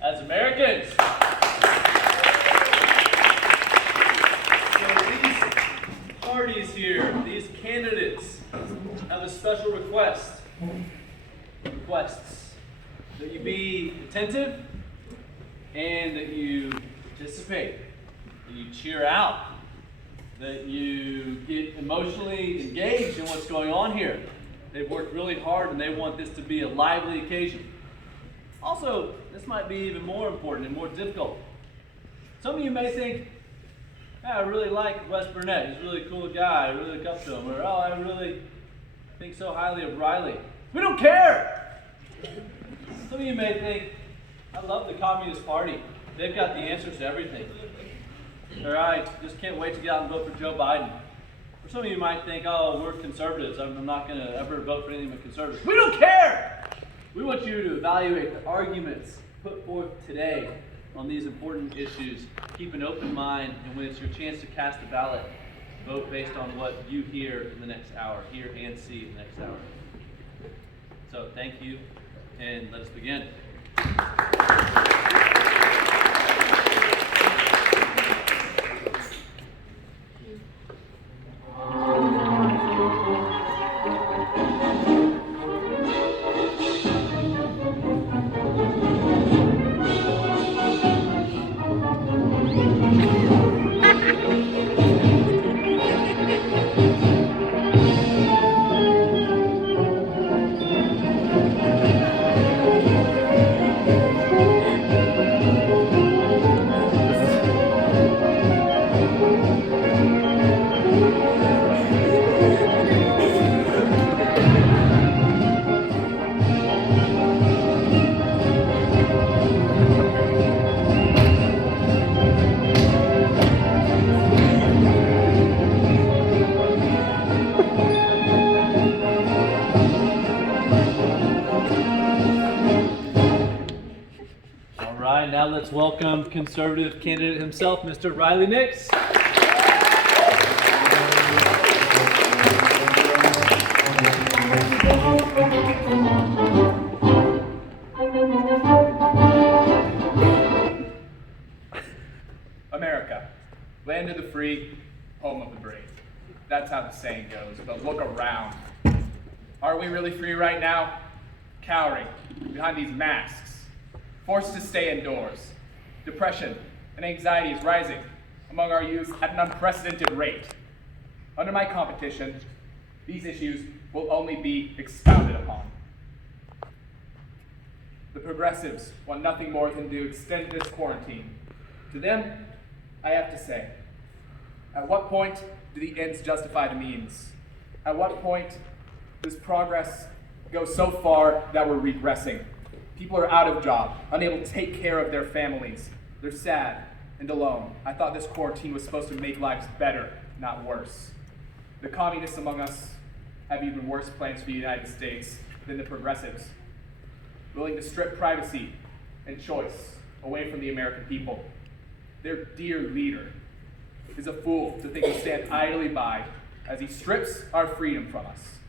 as Americans. So these parties here, these candidates, have a special requests that you be attentive and that you participate, that you cheer out, that you get emotionally engaged in what's going on here. They've worked really hard and they want this to be a lively occasion. Also, this might be even more important and more difficult. Some of you may think, I really like Wes Burnett, he's a really cool guy, I really look up to him, or I really think so highly of Riley. We don't care! Some of you may think, I love the Communist Party. They've got the answers to everything. Or I just can't wait to get out and vote for Joe Biden. Or some of you might think, we're conservatives. I'm not going to ever vote for anything but conservatives. We don't care! We want you to evaluate the arguments put forth today on these important issues. Keep an open mind, and when it's your chance to cast a ballot, vote based on what you hear in the next hour, hear and see in the next hour. So thank you, and let us begin. Now let's welcome conservative candidate himself, Mr. Riley Nix. America, land of the free, home of the brave. That's how the saying goes, but look around. Are we really free right now? Cowering behind these masks. Forced to stay indoors. Depression and anxiety is rising among our youth at an unprecedented rate. Under my competition, these issues will only be expounded upon. The progressives want nothing more than to extend this quarantine. To them, I have to say, at what point do the ends justify the means? At what point does progress go so far that we're regressing? People are out of job, unable to take care of their families. They're sad and alone. I thought this quarantine was supposed to make lives better, not worse. The communists among us have even worse plans for the United States than the progressives, willing to strip privacy and choice away from the American people. Their dear leader is a fool to think he'll stand idly by as he strips our freedom from us.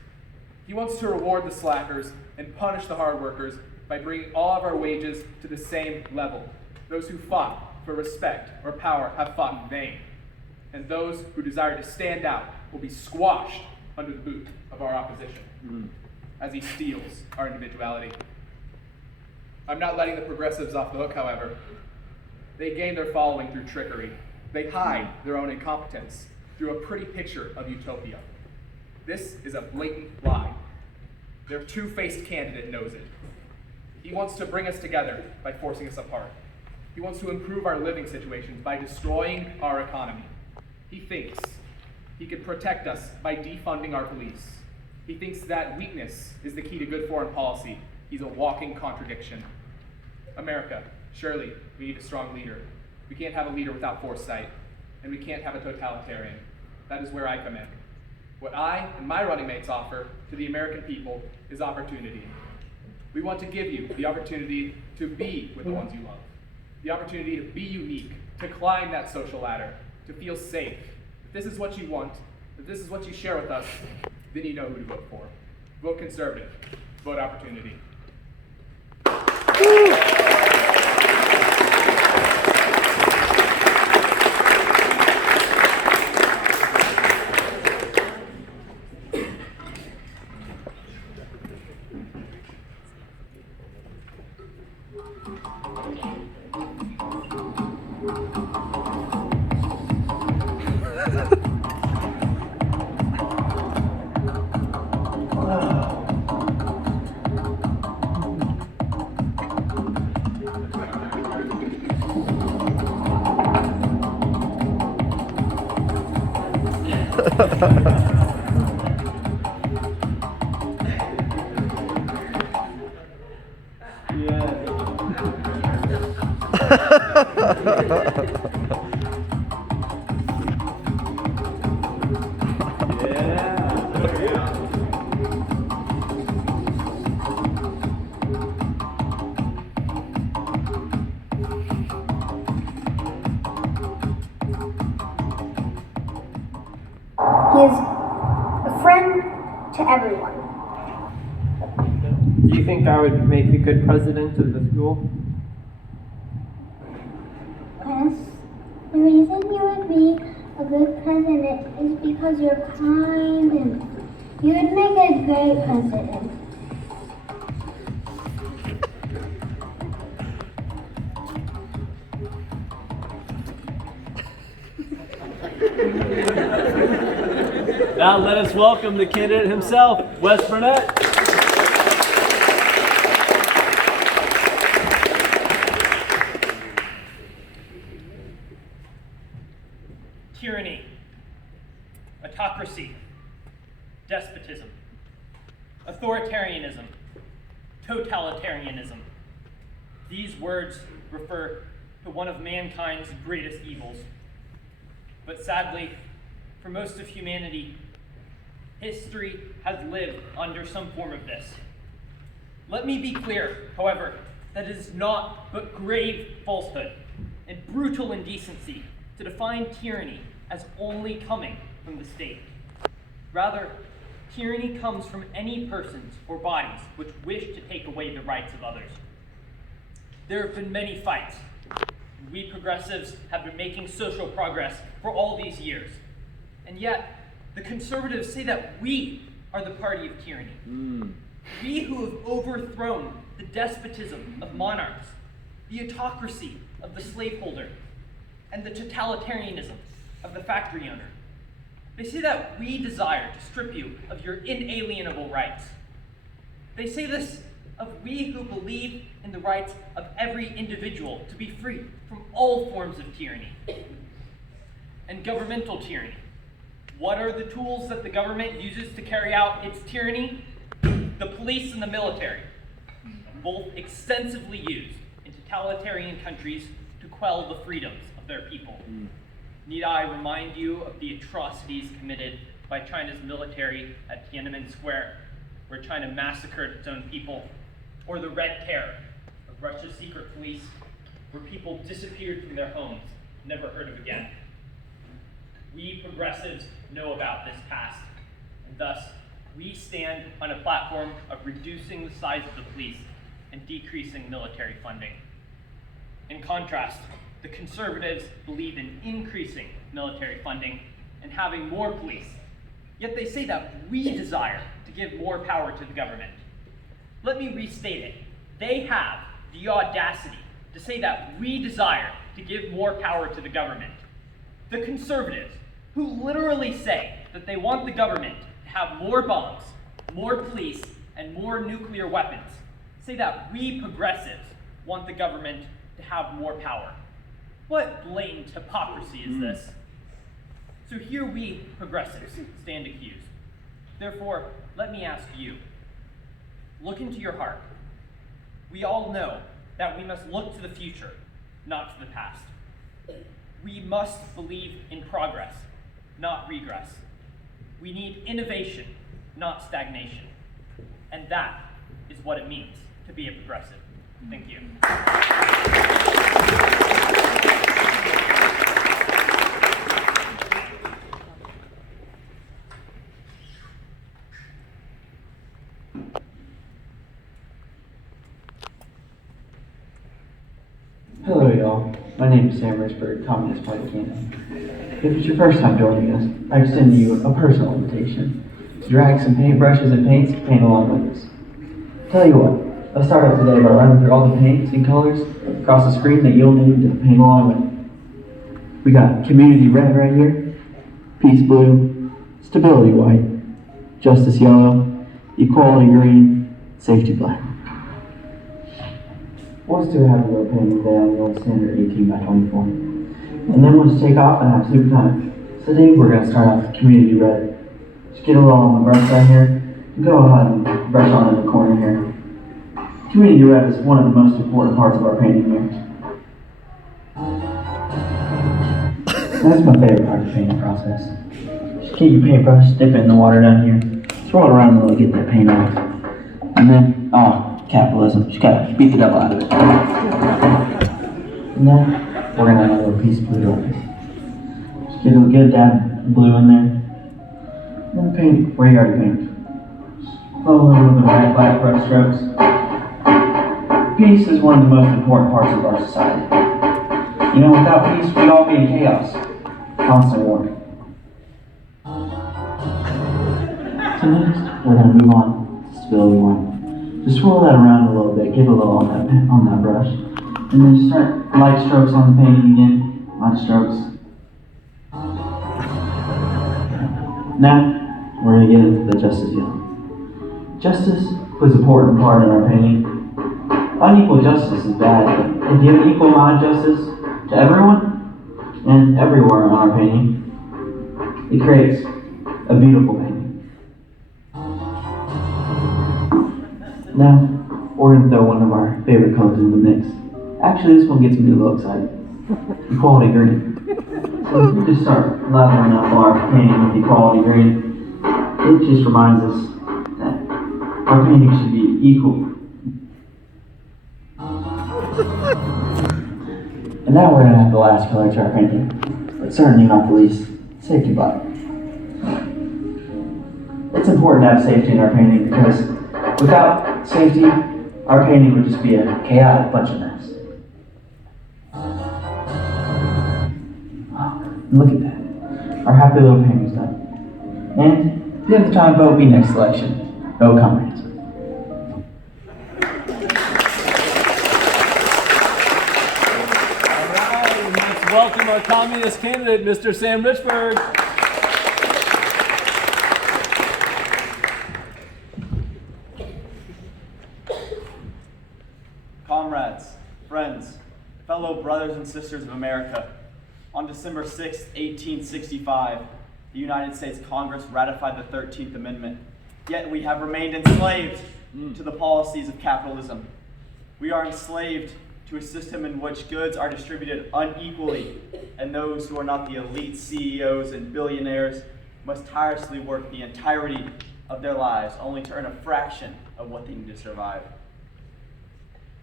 He wants to reward the slackers and punish the hard workers by bringing all of our wages to the same level. Those who fought for respect or power have fought in vain, and those who desire to stand out will be squashed under the boot of our opposition as he steals our individuality. I'm not letting the progressives off the hook, however. They gain their following through trickery. They hide their own incompetence through a pretty picture of utopia. This is a blatant lie. Their two-faced candidate knows it. He wants to bring us together by forcing us apart. He wants to improve our living situations by destroying our economy. He thinks he could protect us by defunding our police. He thinks that weakness is the key to good foreign policy. He's a walking contradiction. America, surely we need a strong leader. We can't have a leader without foresight, and we can't have a totalitarian. That is where I come in. What I and my running mates offer to the American people is opportunity. We want to give you the opportunity to be with the ones you love, the opportunity to be unique, to climb that social ladder, to feel safe. If this is what you want, if this is what you share with us, then you know who to vote for. Vote conservative. Vote opportunity. He is a friend to everyone. Do you think I would make a good president of the school? Yes. The reason you would be a good president is because you're kind and you would make a great president. Now let us welcome the candidate himself, Wes Burnett. Tyranny, autocracy, despotism, authoritarianism, totalitarianism. These words refer to one of mankind's greatest evils. But sadly, for most of humanity, history has lived under some form of this. Let me be clear, however, that it is not but grave falsehood and brutal indecency to define tyranny as only coming from the state. Rather, tyranny comes from any persons or bodies which wish to take away the rights of others. There have been many fights. We progressives have been making social progress for all these years. And yet, the conservatives say that we are the party of tyranny. We who have overthrown the despotism of monarchs, the autocracy of the slaveholder, and the totalitarianism of the factory owner. They say that we desire to strip you of your inalienable rights. They say this of we who believe in the rights of every individual to be free from all forms of tyranny. And governmental tyranny. What are the tools that the government uses to carry out its tyranny? The police and the military, both extensively used in totalitarian countries to quell the freedoms of their people. Need I remind you of the atrocities committed by China's military at Tiananmen Square, where China massacred its own people, or the Red Terror of Russia's secret police, where people disappeared from their homes, never heard of again. We progressives know about this past, and thus we stand on a platform of reducing the size of the police and decreasing military funding. In contrast, the conservatives believe in increasing military funding and having more police, yet they say that we desire to give more power to the government. Let me restate it. They have the audacity to say that we desire to give more power to the government. The conservatives, who literally say that they want the government to have more bombs, more police, and more nuclear weapons, say that we progressives want the government to have more power. What blatant hypocrisy is this? So here we progressives stand accused. Therefore, let me ask you, look into your heart. We all know that we must look to the future, not to the past. We must believe in progress, not regress. We need innovation, not stagnation. And that is what it means to be a progressive. Thank you. Hello, y'all. My name is Sam Risberg, Communist Party candidate. If it's your first time joining us, I extend you a personal invitation to drag some paintbrushes and paints to paint along with us. Tell you what, Let's start off today by running through all the paints and colors across the screen that you'll need to paint along with. We got community red right here, peace blue, stability white, justice yellow, equality green, safety black. We'll just do a happy little painting today on the old standard 18 by 24. And then we'll just take off and have super time. So today we're going to start off with community red. Just get a little on the brush side here. Go ahead and brush on in the corner here. Community red is one of the most important parts of our painting here. That's my favorite part of the painting process. Just get your paintbrush, dip it in the water down here, throw it around a little, get that paint off. And then, capitalism, just gotta beat the devil out of it. And then, we're gonna add a little piece of blue on it. Just get a good dab of blue in there. And then paint where you already painted. Follow with the right black brush strokes. Peace is one of the most important parts of our society. You know, without peace, we'd all be in chaos. Constant war. So next, we're going to move on to stability one. Just swirl that around a little bit, get a little on that brush. And then just start light strokes on the painting again. Light strokes. Now, we're going to get into the justice yellow. Justice plays an important part in our painting. Unequal justice is bad, but if you have an equal amount of justice to everyone and everywhere in our painting, it creates a beautiful painting. Now, we're going to throw one of our favorite colors in the mix. Actually, this one gets me a little excited. Equality green. So if we just start lathering up our painting with equality green, it just reminds us that our painting should be equal. And now we're going to have the last color to our painting, but certainly not the least, safety black. It's important to have safety in our painting because without safety, our painting would just be a chaotic bunch of mess. Look at that. Our happy little painting is done. And if you have the time, vote me next selection. Go Comrades. Welcome our communist candidate, Mr. Sam Richburg. Comrades, friends, fellow brothers and sisters of America, on December 6, 1865, the United States Congress ratified the 13th Amendment. Yet we have remained enslaved to the policies of capitalism. We are enslaved to a system in which goods are distributed unequally, and those who are not the elite CEOs and billionaires must tirelessly work the entirety of their lives only to earn a fraction of what they need to survive.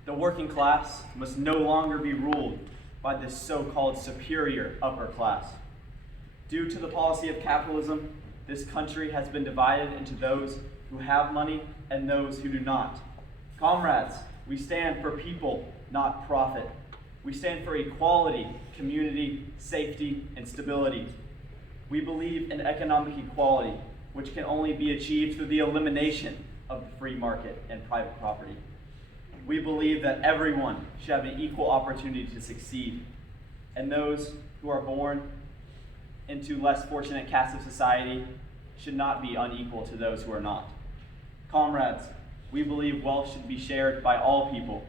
The working class must no longer be ruled by this so-called superior upper class. Due to the policy of capitalism, this country has been divided into those who have money and those who do not. Comrades, we stand for people, not profit. We stand for equality, community, safety, and stability. We believe in economic equality, which can only be achieved through the elimination of the free market and private property. We believe that everyone should have an equal opportunity to succeed, and those who are born into less fortunate castes of society should not be unequal to those who are not. Comrades, we believe wealth should be shared by all people.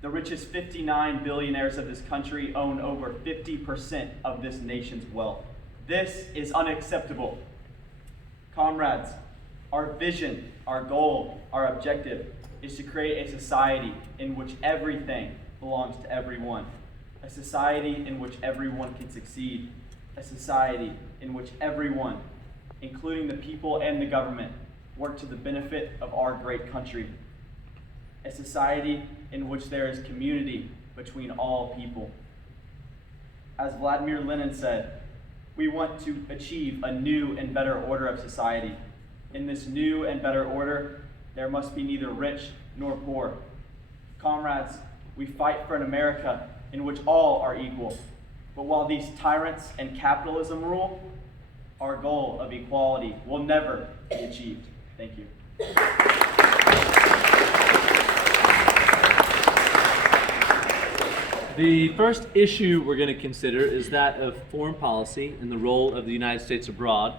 The richest 59 billionaires of this country own over 50% of this nation's wealth. This is unacceptable. Comrades, our vision, our goal, our objective is to create a society in which everything belongs to everyone. A society in which everyone can succeed. A society in which everyone, including the people and the government, work to the benefit of our great country. A society in which there is community between all people. As Vladimir Lenin said, we want to achieve a new and better order of society. In this new and better order, there must be neither rich nor poor. Comrades, we fight for an America in which all are equal. But while these tyrants and capitalism rule, our goal of equality will never be achieved. Thank you. The first issue we're going to consider is that of foreign policy and the role of the United States abroad.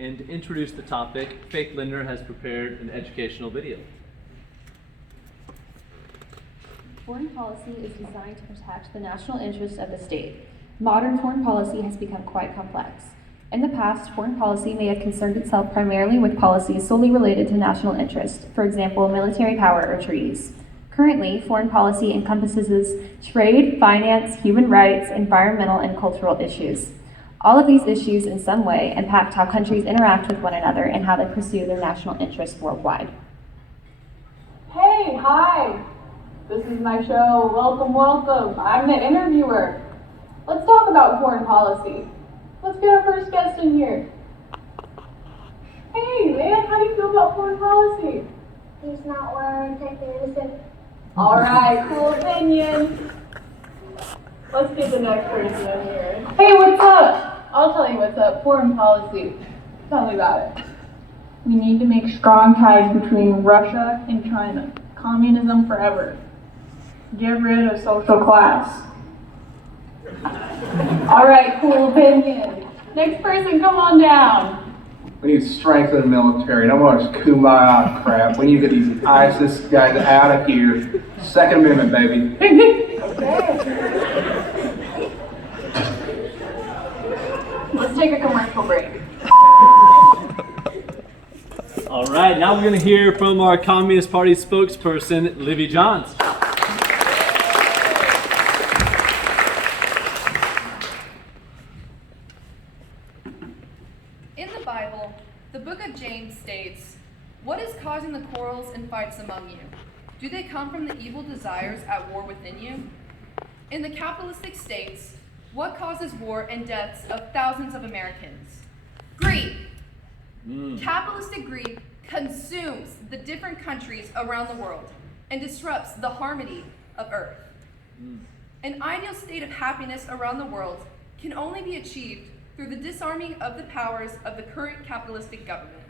And to introduce the topic, Faith Linder has prepared an educational video. Foreign policy is designed to protect the national interests of the state. Modern foreign policy has become quite complex. In the past, foreign policy may have concerned itself primarily with policies solely related to national interest, for example, military power or treaties. Currently, foreign policy encompasses trade, finance, human rights, environmental, and cultural issues. All of these issues in some way impact how countries interact with one another and how they pursue their national interests worldwide. Hey, hi! This is my show. Welcome, welcome. I'm the interviewer. Let's talk about foreign policy. Let's get our first guest in here. Hey, man, how do you feel about foreign policy? He's not wearing protective. All right, cool opinion. Let's get the next person in here. Hey, what's up? I'll tell you what's up. Foreign policy. Tell me about it. We need to make strong ties between Russia and China. Communism forever. Get rid of social class. All right, cool opinion. Next person, come on down. We need to strengthen the military. No more this kumbaya crap. We need to get these ISIS guys out of here. Second Amendment, baby. Okay. Let's take a commercial break. All right, now we're going to hear from our Communist Party spokesperson, Livy Johns. In the Bible, the book of James states, "What is causing the quarrels and fights among you? Do they come from the evil desires at war within you?" In the capitalistic states, what causes war and deaths of thousands of Americans? Greed. Capitalistic greed consumes the different countries around the world and disrupts the harmony of Earth. An ideal state of happiness around the world can only be achieved through the disarming of the powers of the current capitalistic government.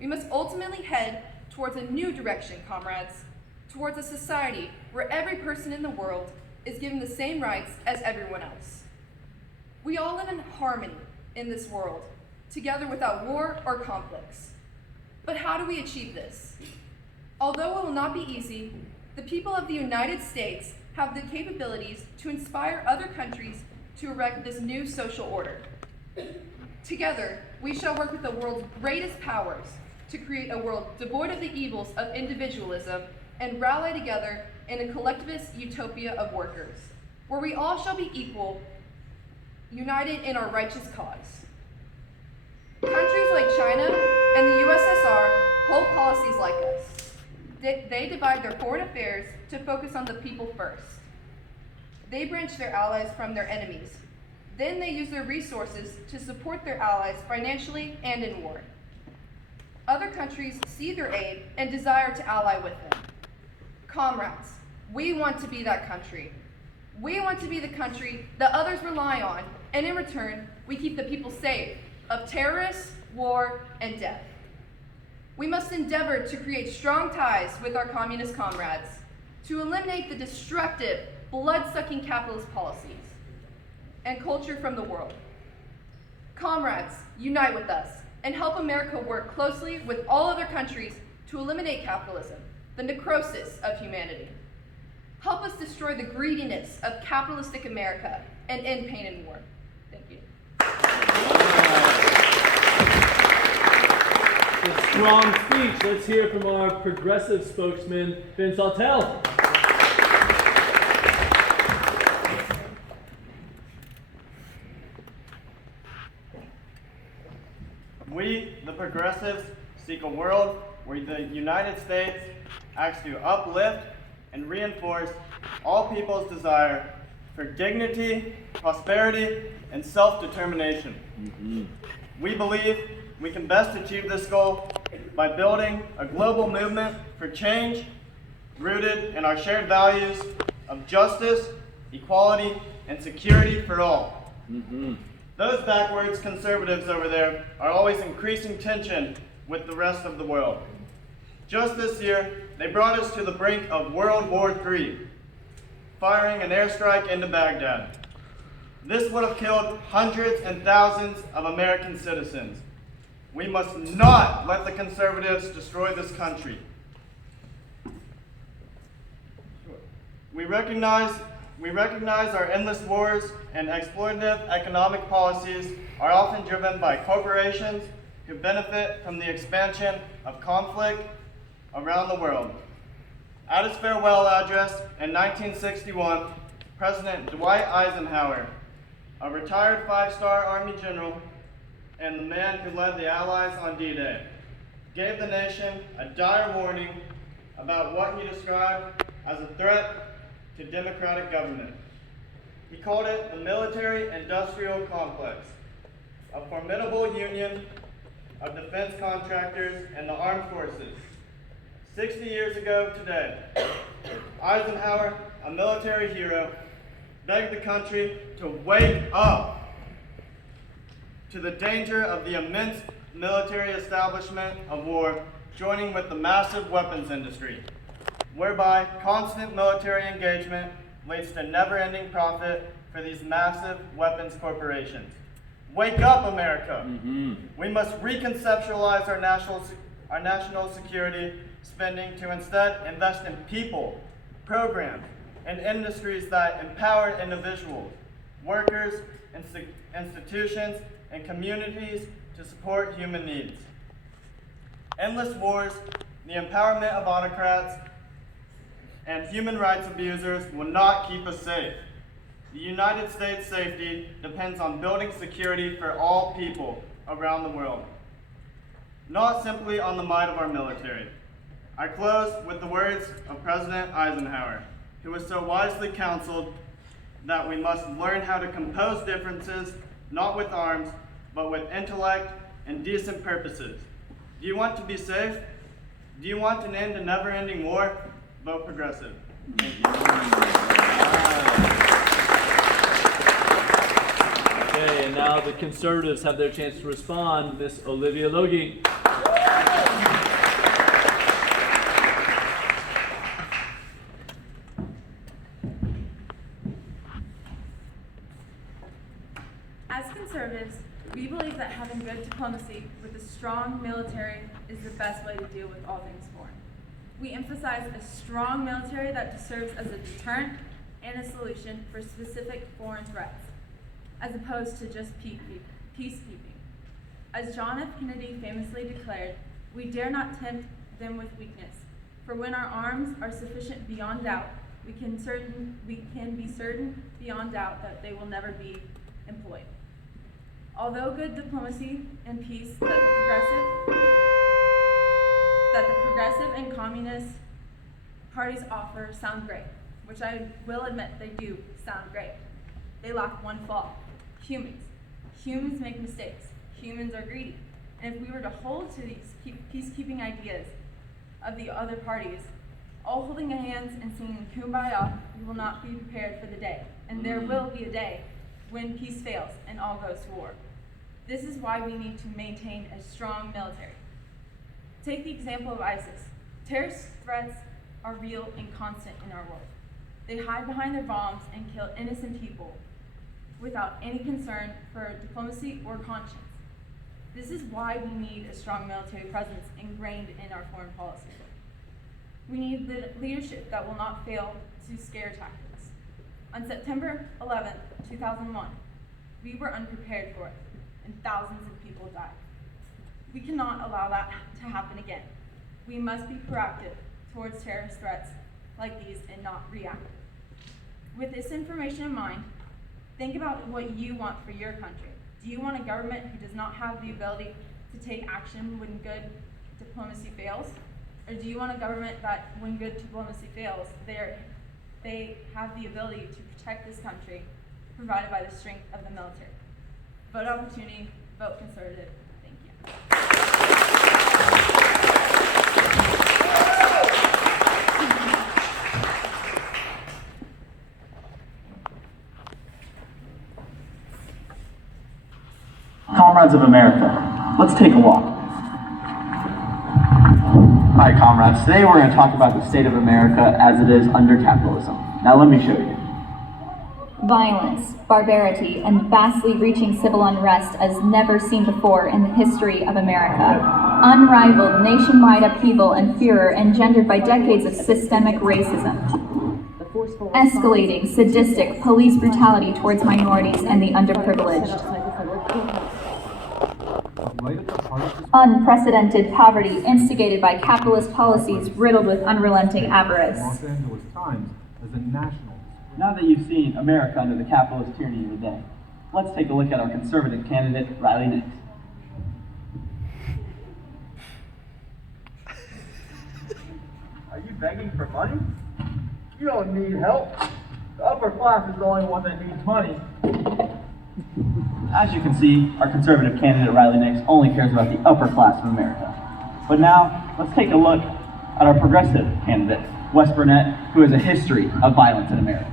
We must ultimately head towards a new direction, comrades, towards a society where every person in the world is given the same rights as everyone else. We all live in harmony in this world, together without war or conflicts. But how do we achieve this? Although it will not be easy, the people of the United States have the capabilities to inspire other countries to erect this new social order. Together, we shall work with the world's greatest powers to create a world devoid of the evils of individualism and rally together in a collectivist utopia of workers, where we all shall be equal, united in our righteous cause. Countries like China and the USSR hold policies like us. They divide their foreign affairs to focus on the people first. They branch their allies from their enemies. Then they use their resources to support their allies financially and in war. Other countries see their aid and desire to ally with them. Comrades, we want to be that country. We want to be the country that others rely on, and in return, we keep the people safe of terrorists, war, and death. We must endeavor to create strong ties with our communist comrades to eliminate the destructive, blood-sucking capitalist policies and culture from the world. Comrades, unite with us and help America work closely with all other countries to eliminate capitalism, the necrosis of humanity. Help us destroy the greediness of capitalistic America and end pain and war. Thank you. A strong speech. Let's hear from our progressive spokesman, Ben Sautel. We, the progressives, seek a world where the United States acts to uplift and reinforce all people's desire for dignity, prosperity, and self-determination. We believe we can best achieve this goal by building a global movement for change rooted in our shared values of justice, equality, and security for all. Those backwards conservatives over there are always increasing tension with the rest of the world. Just this year, they brought us to the brink of World War III. firing an airstrike into Baghdad. This would have killed hundreds and thousands of American citizens. We must not let the conservatives destroy this country. We recognize our endless wars and exploitative economic policies are often driven by corporations who benefit from the expansion of conflict around the world. At his farewell address in 1961, President Dwight Eisenhower, a retired five-star Army general and the man who led the Allies on D-Day, gave the nation a dire warning about what he described as a threat to democratic government. He called it the military-industrial complex, a formidable union of defense contractors and the armed forces. 60 years ago today, Eisenhower, a military hero, begged the country to wake up to the danger of the immense military establishment of war joining with the massive weapons industry, whereby constant military engagement leads to never-ending profit for these massive weapons corporations. Wake up, America! We must reconceptualize our national security spending to instead invest in people, programs, and industries that empower individuals, workers, institutions, and communities to support human needs. Endless wars, the empowerment of autocrats, and human rights abusers will not keep us safe. The United States' safety depends on building security for all people around the world, not simply on the might of our military. I close with the words of President Eisenhower, who was so wisely counseled that we must learn how to compose differences, not with arms, but with intellect and decent purposes. Do you want to be safe? Do you want an end to never-ending war? Vote progressive. Thank you. Okay, and now the conservatives have their chance to respond. Miss Olivia Logie. As conservatives, we believe that having good diplomacy with a strong military is the best way to deal with all things foreign. We emphasize a strong military that serves as a deterrent and a solution for specific foreign threats, as opposed to just peacekeeping. As John F. Kennedy famously declared, we dare not tempt them with weakness, for when our arms are sufficient beyond doubt, we can be certain beyond doubt that they will never be employed. Although good diplomacy and peace that the progressive and communist parties offer sound great, which I will admit they do sound great, they lack one flaw: humans. Humans make mistakes. Humans are greedy. And if we were to hold to these peacekeeping ideas of the other parties, all holding hands and singing Kumbaya, we will not be prepared for the day. And there will be a day when peace fails and all goes to war. This is why we need to maintain a strong military. Take the example of ISIS. Terrorist threats are real and constant in our world. They hide behind their bombs and kill innocent people without any concern for diplomacy or conscience. This is why we need a strong military presence ingrained in our foreign policy. We need leadership that will not fail to scare tactics. On September 11th, 2001, we were unprepared for it, and thousands of people died. We cannot allow that to happen again. We must be proactive towards terrorist threats like these and not reactive. With this information in mind, think about what you want for your country. Do you want a government who does not have the ability to take action when good diplomacy fails? Or do you want a government that, when good diplomacy fails, they have the ability to protect this country, provided by the strength of the military? Vote opportunity, vote conservative. Thank you. Comrades of America, let's take a walk. Hi comrades, today we're going to talk about the state of America as it is under capitalism. Now let me show you. Violence, barbarity, and vastly reaching civil unrest as never seen before in the history of America. Unrivaled nationwide upheaval and furor engendered by decades of systemic racism. Escalating, sadistic police brutality towards minorities and the underprivileged. Unprecedented poverty instigated by capitalist policies riddled with unrelenting avarice. Los Angeles Times as a national. Now that you've seen America under the capitalist tyranny of the day, let's take a look at our conservative candidate, Riley Nix. Are you begging for money? You don't need help. The upper class is the only one that needs money. As you can see, our conservative candidate, Riley Nix, only cares about the upper class of America. But now, let's take a look at our progressive candidate, Wes Burnett, who has a history of violence in America.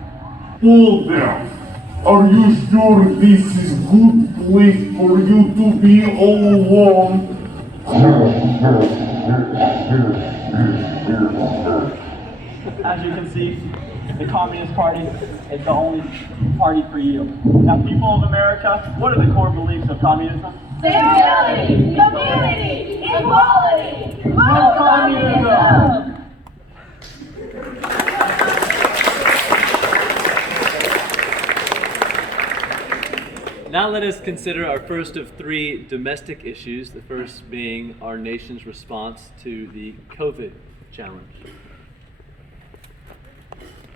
Hold there. Are you sure this is good place for you to be all alone? As you can see, the Communist Party is the only party for you. Now, people of America, what are the core beliefs of communism? Stability, community, equality, no communism! Now let us consider our first of three domestic issues, the first being our nation's response to the COVID challenge.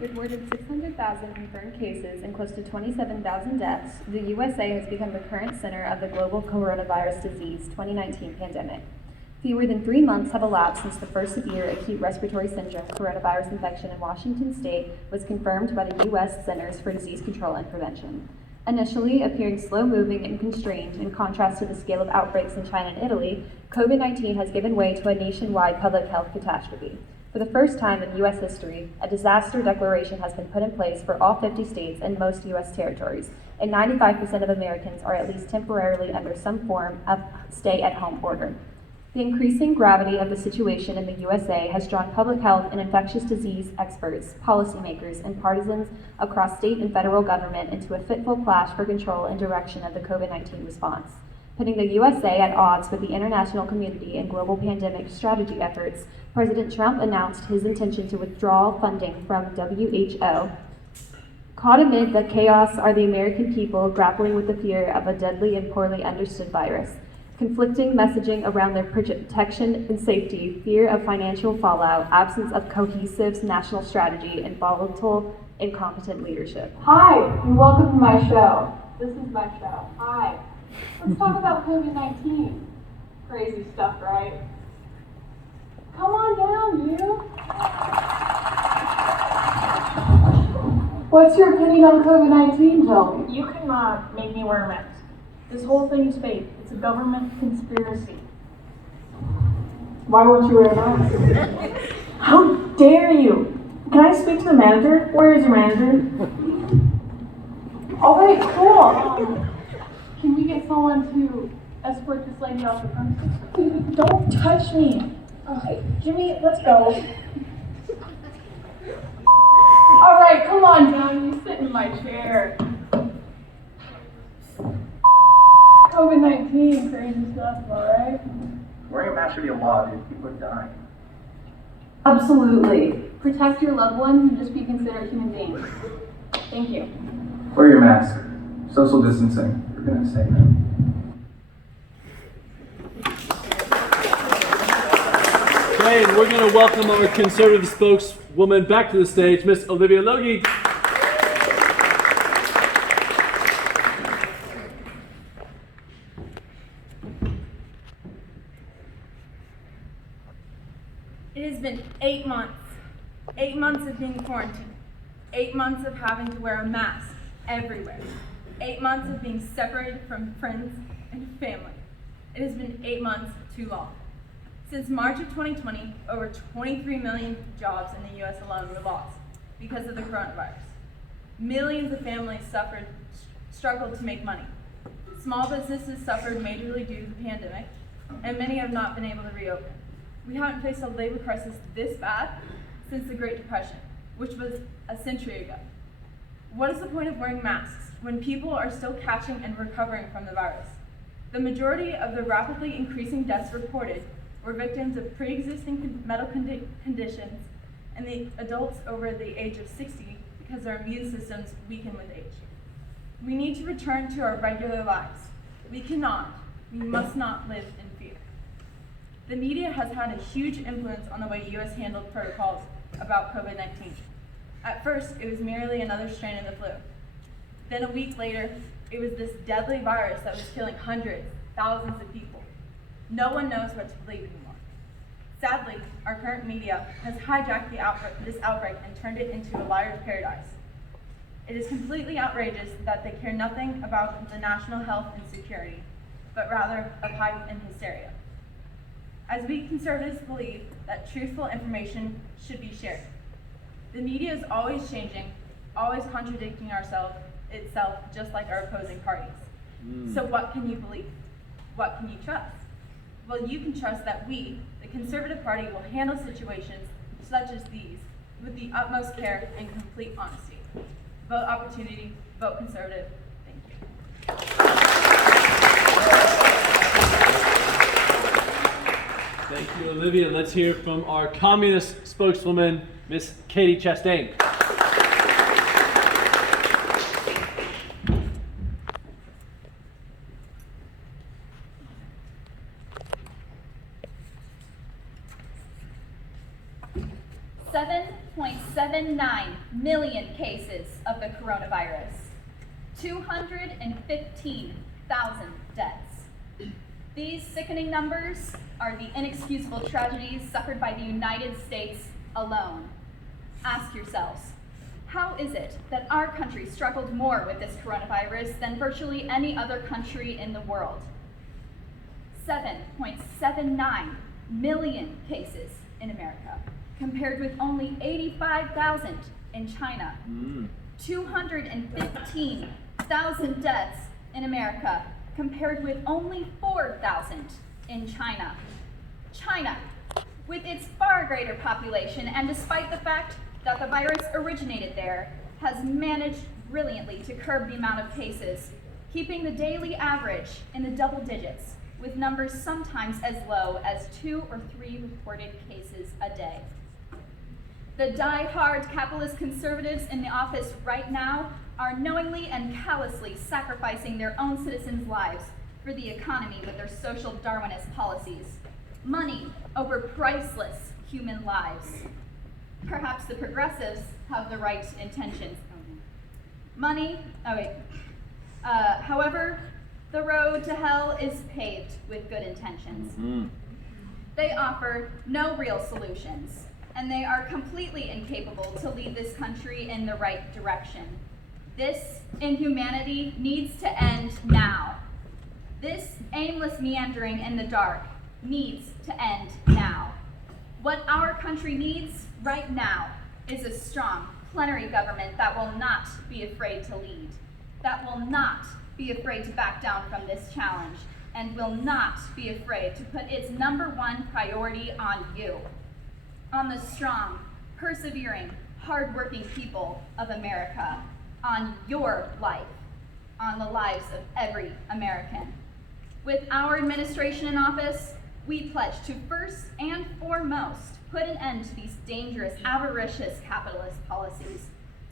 With more than 600,000 confirmed cases and close to 27,000 deaths, the USA has become the current center of the global coronavirus disease 2019 pandemic. Fewer than 3 months have elapsed since the first severe acute respiratory syndrome coronavirus infection in Washington state was confirmed by the U.S. Centers for Disease Control and Prevention. Initially appearing slow-moving and constrained in contrast to the scale of outbreaks in China and Italy, COVID-19 has given way to a nationwide public health catastrophe. For the first time in U.S. history, a disaster declaration has been put in place for all 50 states and most U.S. territories, and 95% of Americans are at least temporarily under some form of stay-at-home order. The increasing gravity of the situation in the USA has drawn public health and infectious disease experts, policymakers, and partisans across state and federal government into a fitful clash for control and direction of the COVID-19 response. Putting the USA at odds with the international community and global pandemic strategy efforts, President Trump announced his intention to withdraw funding from WHO. Caught amid the chaos are the American people grappling with the fear of a deadly and poorly understood virus. Conflicting messaging around their protection and safety, fear of financial fallout, absence of cohesive national strategy, and volatile, incompetent leadership. Hi, and welcome to my show. This is my show. Hi. Let's talk about COVID-19. Crazy stuff, right? Come on down, you. What's your opinion on COVID-19, Toby? You cannot make me wear a mask. This whole thing is fake. It's a government conspiracy. Why won't you wear a mask? How dare you? Can I speak to the manager? Where is your manager? All right, cool. Can we get someone to escort this lady off the premises? Don't touch me. Okay, Jimmy, let's go. All right, come on down. You sit in my chair. COVID-19, crazy stuff, all right? Wearing a mask should be a law, dude. People are dying. Absolutely. Protect your loved ones and just be considerate human beings. Thank you. Wear your mask. Social distancing. We're gonna say that. Okay, and we're going to welcome our conservative spokeswoman back to the stage, Miss Olivia Logie. It has been 8 months. 8 months of being quarantined. 8 months of having to wear a mask everywhere. 8 months of being separated from friends and family. It has been 8 months too long. Since March of 2020, over 23 million jobs in the US alone were lost because of the coronavirus. Millions of families struggled to make money. Small businesses suffered majorly due to the pandemic, and many have not been able to reopen. We haven't faced a labor crisis this bad since the Great Depression. which was a century ago. What is the point of wearing masks when people are still catching and recovering from the virus? The majority of the rapidly increasing deaths reported were victims of pre-existing medical conditions and the adults over the age of 60 because their immune systems weaken with age. We need to return to our regular lives. We must not live in fear. The media has had a huge influence on the way US handled protocols about COVID-19. At first, it was merely another strain of the flu. Then a week later, it was this deadly virus that was killing hundreds, thousands of people. No one knows what to believe anymore. Sadly, our current media has hijacked this outbreak and turned it into a liar's paradise. It is completely outrageous that they care nothing about the national health and security, but rather of hype and hysteria. As we conservatives believe that truthful information should be shared. The media is always changing, always contradicting itself, just like our opposing parties. So what can you believe? What can you trust? Well, you can trust that we, the Conservative Party, will handle situations such as these with the utmost care and complete honesty. Vote opportunity, vote conservative. Thank you. Thank you, Olivia. Let's hear from our communist spokeswoman, Miss Katie Chastain. $7.79 million cases of the coronavirus, 215,000 deaths. These sickening numbers are the inexcusable tragedies suffered by the United States alone. Ask yourselves, how is it that our country struggled more with this coronavirus than virtually any other country in the world? 7.79 million cases in America, compared with only 85,000 in China. 215,000 deaths in America, compared with only 4,000 in China. China, with its far greater population, and despite the fact that the virus originated there, has managed brilliantly to curb the amount of cases, keeping the daily average in the double digits, with numbers sometimes as low as 2 or 3 reported cases a day. The die-hard capitalist conservatives in the office right now are knowingly and callously sacrificing their own citizens' lives for the economy with their social Darwinist policies. Money over priceless human lives. Perhaps the progressives have the right intentions. However, the road to hell is paved with good intentions. They offer no real solutions, and they are completely incapable to lead this country in the right direction. This inhumanity needs to end now. This aimless meandering in the dark needs to end now. What our country needs right now is a strong plenary government that will not be afraid to lead, that will not be afraid to back down from this challenge, and will not be afraid to put its #1 priority on you, on the strong, persevering, hardworking people of America, on your life, on the lives of every American. With our administration in office, we pledge to first and foremost put an end to these dangerous, avaricious capitalist policies.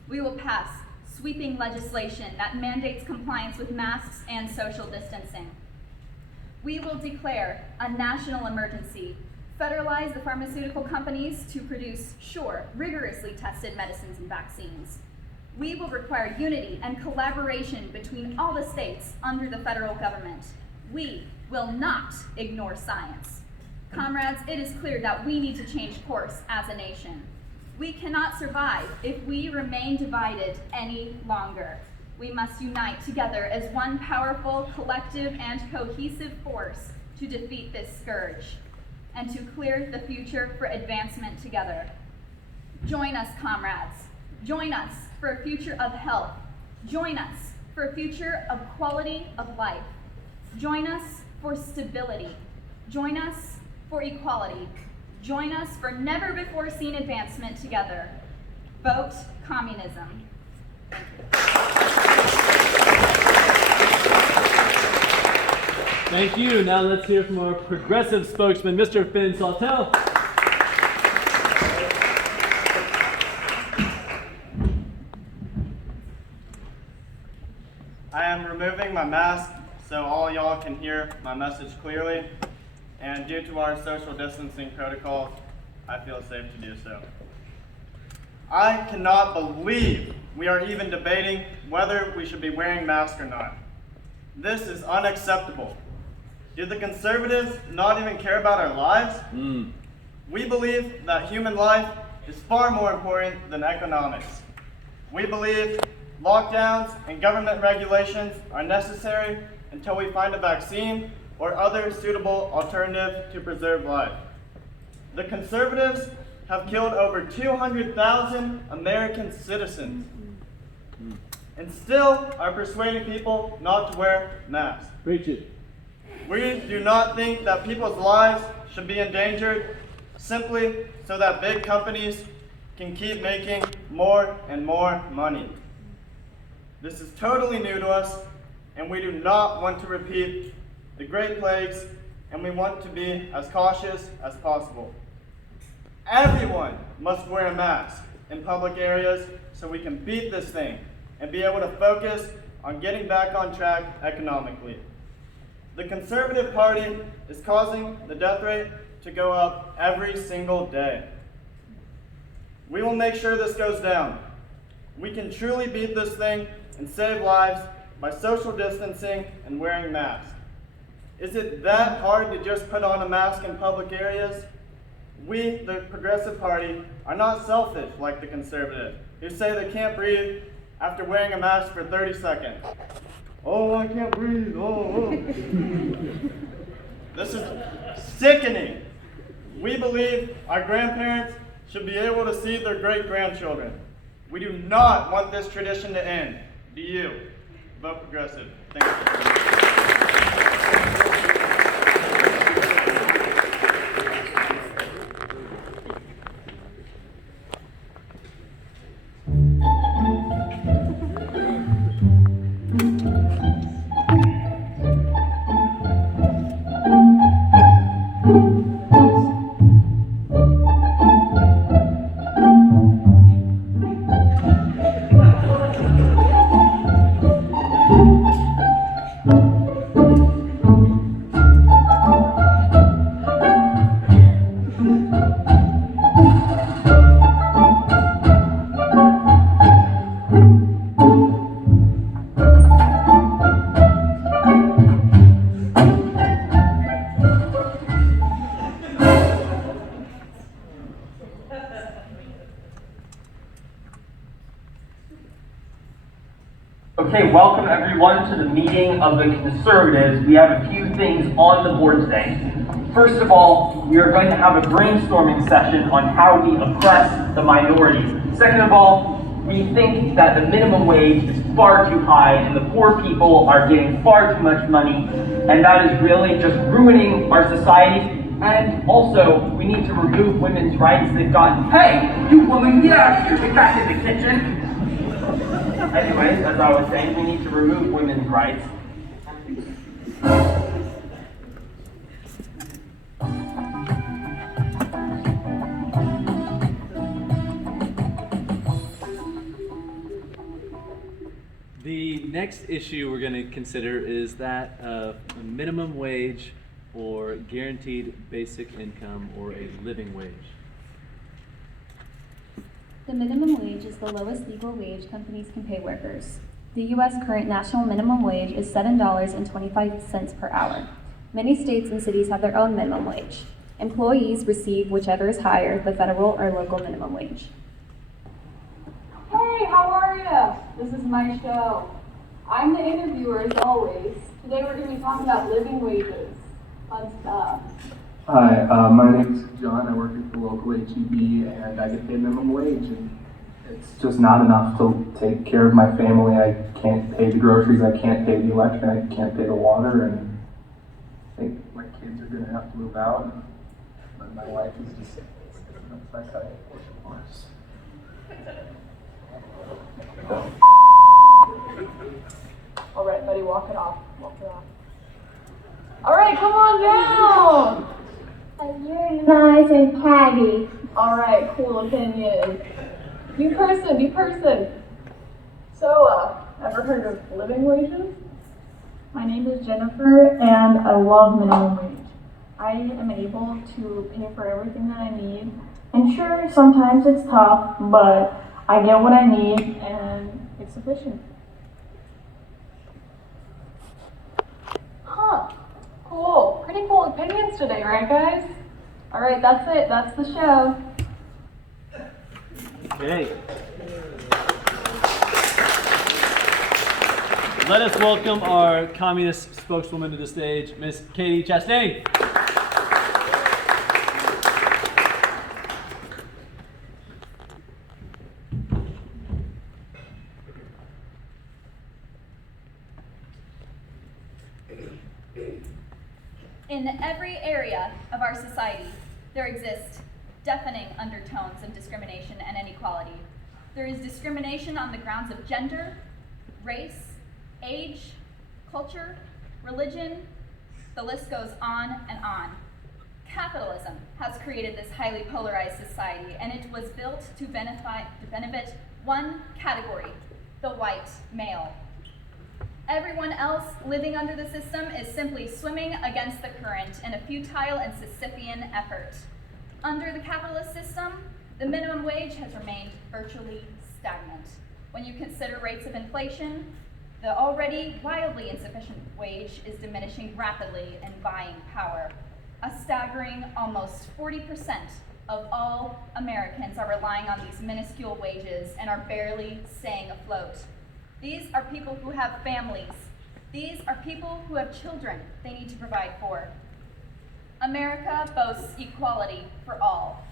We will pass sweeping legislation that mandates compliance with masks and social distancing. We will declare a national emergency, federalize the pharmaceutical companies to produce sure, rigorously tested medicines and vaccines. We will require unity and collaboration between all the states under the federal government. We will not ignore science. Comrades, it is clear that we need to change course as a nation. We cannot survive if we remain divided any longer. We must unite together as one powerful, collective, and cohesive force to defeat this scourge and to clear the future for advancement together. Join us, comrades. Join us for a future of health. Join us for a future of quality of life. Join us for stability. Join us for equality. Join us for never-before-seen advancement together. Vote communism. Thank you. Now let's hear from our progressive spokesman, Mr. Finn Sawtell. I am removing my mask so all y'all can hear my message clearly, and due to our social distancing protocols, I feel safe to do so. I cannot believe we are even debating whether we should be wearing masks or not. This is unacceptable. Do the conservatives not even care about our lives? We believe that human life is far more important than economics. We believe lockdowns and government regulations are necessary until we find a vaccine or other suitable alternative to preserve life. The conservatives have killed over 200,000 American citizens and still are persuading people not to wear masks. Preach it. We do not think that people's lives should be endangered simply so that big companies can keep making more and more money. This is totally new to us, and we do not want to repeat the Great Plagues, and we want to be as cautious as possible. Everyone must wear a mask in public areas so we can beat this thing and be able to focus on getting back on track economically. The Conservative Party is causing the death rate to go up every single day. We will make sure this goes down. We can truly beat this thing and save lives by social distancing and wearing masks. Is it that hard to just put on a mask in public areas? We, the Progressive Party, are not selfish like the Conservatives, who say they can't breathe after wearing a mask for 30 seconds. Oh, I can't breathe, oh. This is sickening. We believe our grandparents should be able to see their great-grandchildren. We do not want this tradition to end. Do you? Vote Progressive. Thank you. Okay, welcome everyone to the meeting of the Conservatives. We have a few things on the board today. First of all, we are going to have a brainstorming session on how we oppress the minorities. Second of all, we think that the minimum wage is far too high and the poor people are getting far too much money, and that is really just ruining our society. And also, we need to remove women's rights. They've gotten, hey, you woman, get out of here, get back in the kitchen. Anyways, as I was saying, we need to remove women's rights. The next issue we're going to consider is that of a minimum wage or guaranteed basic income or a living wage. The minimum wage is the lowest legal wage companies can pay workers. The U.S. current national minimum wage is $7.25 per hour. Many states and cities have their own minimum wage. Employees receive whichever is higher, the federal or local minimum wage. Hey, how are you? This is my show. I'm the interviewer as always. Today we're going to be talking about living wages. Fun stuff. Hi, my name's John. I work at the local HEB, and I get paid minimum wage, and it's just not enough to take care of my family. I can't pay the groceries, I can't pay the electric, I can't pay the water, and I think my kids are going to have to move out, and my wife is just, that's how it works. All right, buddy, walk it off. Walk it off. All right, come on down. You're nice and catty. All right, cool opinion. New person. So, ever heard of living wages? My name is Jennifer, and I love minimum wage. I am able to pay for everything that I need. And sure, sometimes it's tough, but I get what I need, and it's sufficient. Huh. Cool. Pretty cool opinions today, right, guys? All right, that's it. That's the show. Okay. Let us welcome our communist spokeswoman to the stage, Miss Katie Chastain. In every area of our society, there exist deafening undertones of discrimination and inequality. There is discrimination on the grounds of gender, race, age, culture, religion, the list goes on and on. Capitalism has created this highly polarized society, and it was built to benefit one category, the white male. Everyone else living under the system is simply swimming against the current in a futile and Sisyphean effort. Under the capitalist system, the minimum wage has remained virtually stagnant. When you consider rates of inflation, the already wildly insufficient wage is diminishing rapidly in buying power. A staggering almost 40% of all Americans are relying on these minuscule wages and are barely staying afloat. These are people who have families. These are people who have children they need to provide for. America boasts equality for all.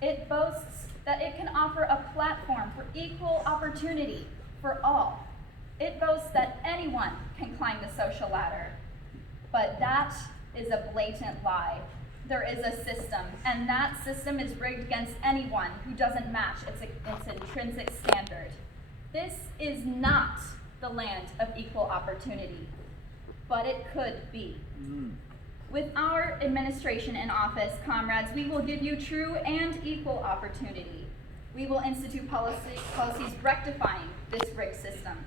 It boasts that it can offer a platform for equal opportunity for all. It boasts that anyone can climb the social ladder. But that is a blatant lie. There is a system, and that system is rigged against anyone who doesn't match its intrinsic standard. This is not the land of equal opportunity, but it could be. With our administration in office, comrades, we will give you true and equal opportunity. We will institute policies rectifying this rigged system.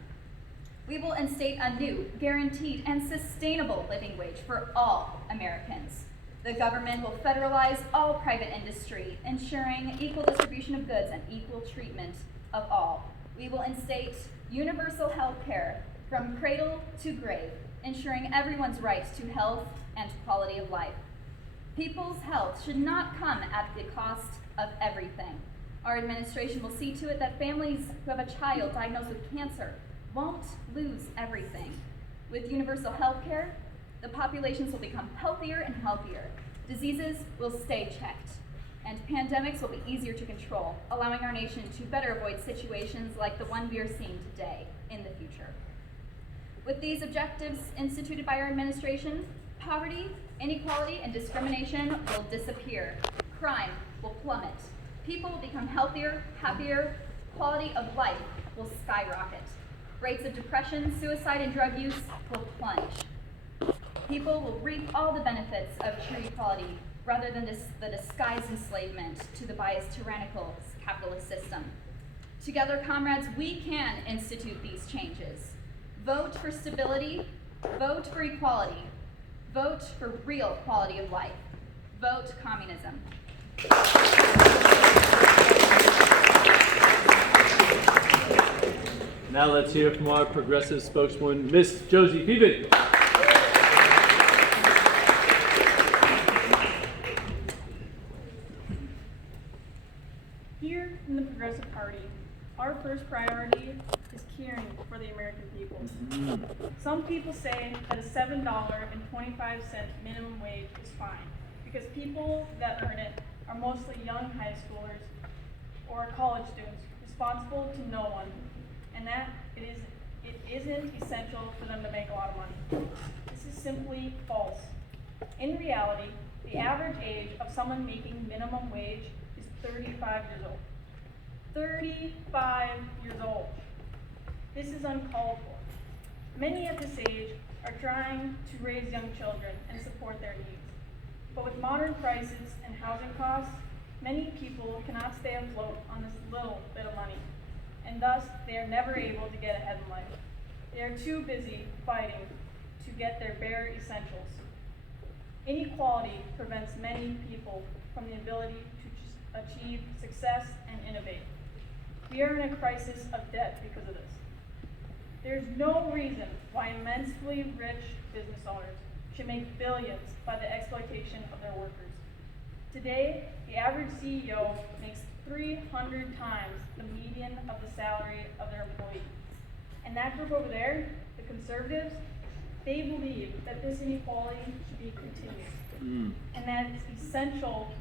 We will instate a new, guaranteed, and sustainable living wage for all Americans. The government will federalize all private industry, ensuring equal distribution of goods and equal treatment of all. We will instate universal health care from cradle to grave, ensuring everyone's right to health and quality of life. People's health should not come at the cost of everything. Our administration will see to it that families who have a child diagnosed with cancer won't lose everything. With universal health care, the populations will become healthier and healthier. Diseases will stay checked, and pandemics will be easier to control, allowing our nation to better avoid situations like the one we are seeing today in the future. With these objectives instituted by our administration, poverty, inequality, and discrimination will disappear. Crime will plummet. People will become healthier, happier. Quality of life will skyrocket. Rates of depression, suicide, and drug use will plunge. People will reap all the benefits of true equality rather than the disguised enslavement to the biased, tyrannical capitalist system. Together, comrades, we can institute these changes. Vote for stability, vote for equality, vote for real quality of life. Vote communism. Now let's hear from our progressive spokeswoman, Miss Josie Peven. Here in the Progressive Party, our first priority is caring for the American people. Some people say that a $7.25 minimum wage is fine because people that earn it are mostly young high schoolers or college students responsible to no one, and that it isn't essential for them to make a lot of money. This is simply false. In reality, the average age of someone making minimum wage is 35 years old. 35 years old. This is uncalled for. Many at this age are trying to raise young children and support their needs. But with modern prices and housing costs, many people cannot stay afloat on this little bit of money, and thus they are never able to get ahead in life. They are too busy fighting to get their bare essentials. Inequality prevents many people from the ability to achieve success and innovate. We are in a crisis of debt because of this. There's no reason why immensely rich business owners should make billions by the exploitation of their workers. Today, the average CEO makes 300 times the median of the salary of their employee. And that group over there, the conservatives, they believe that this inequality should be continued. And that it's essential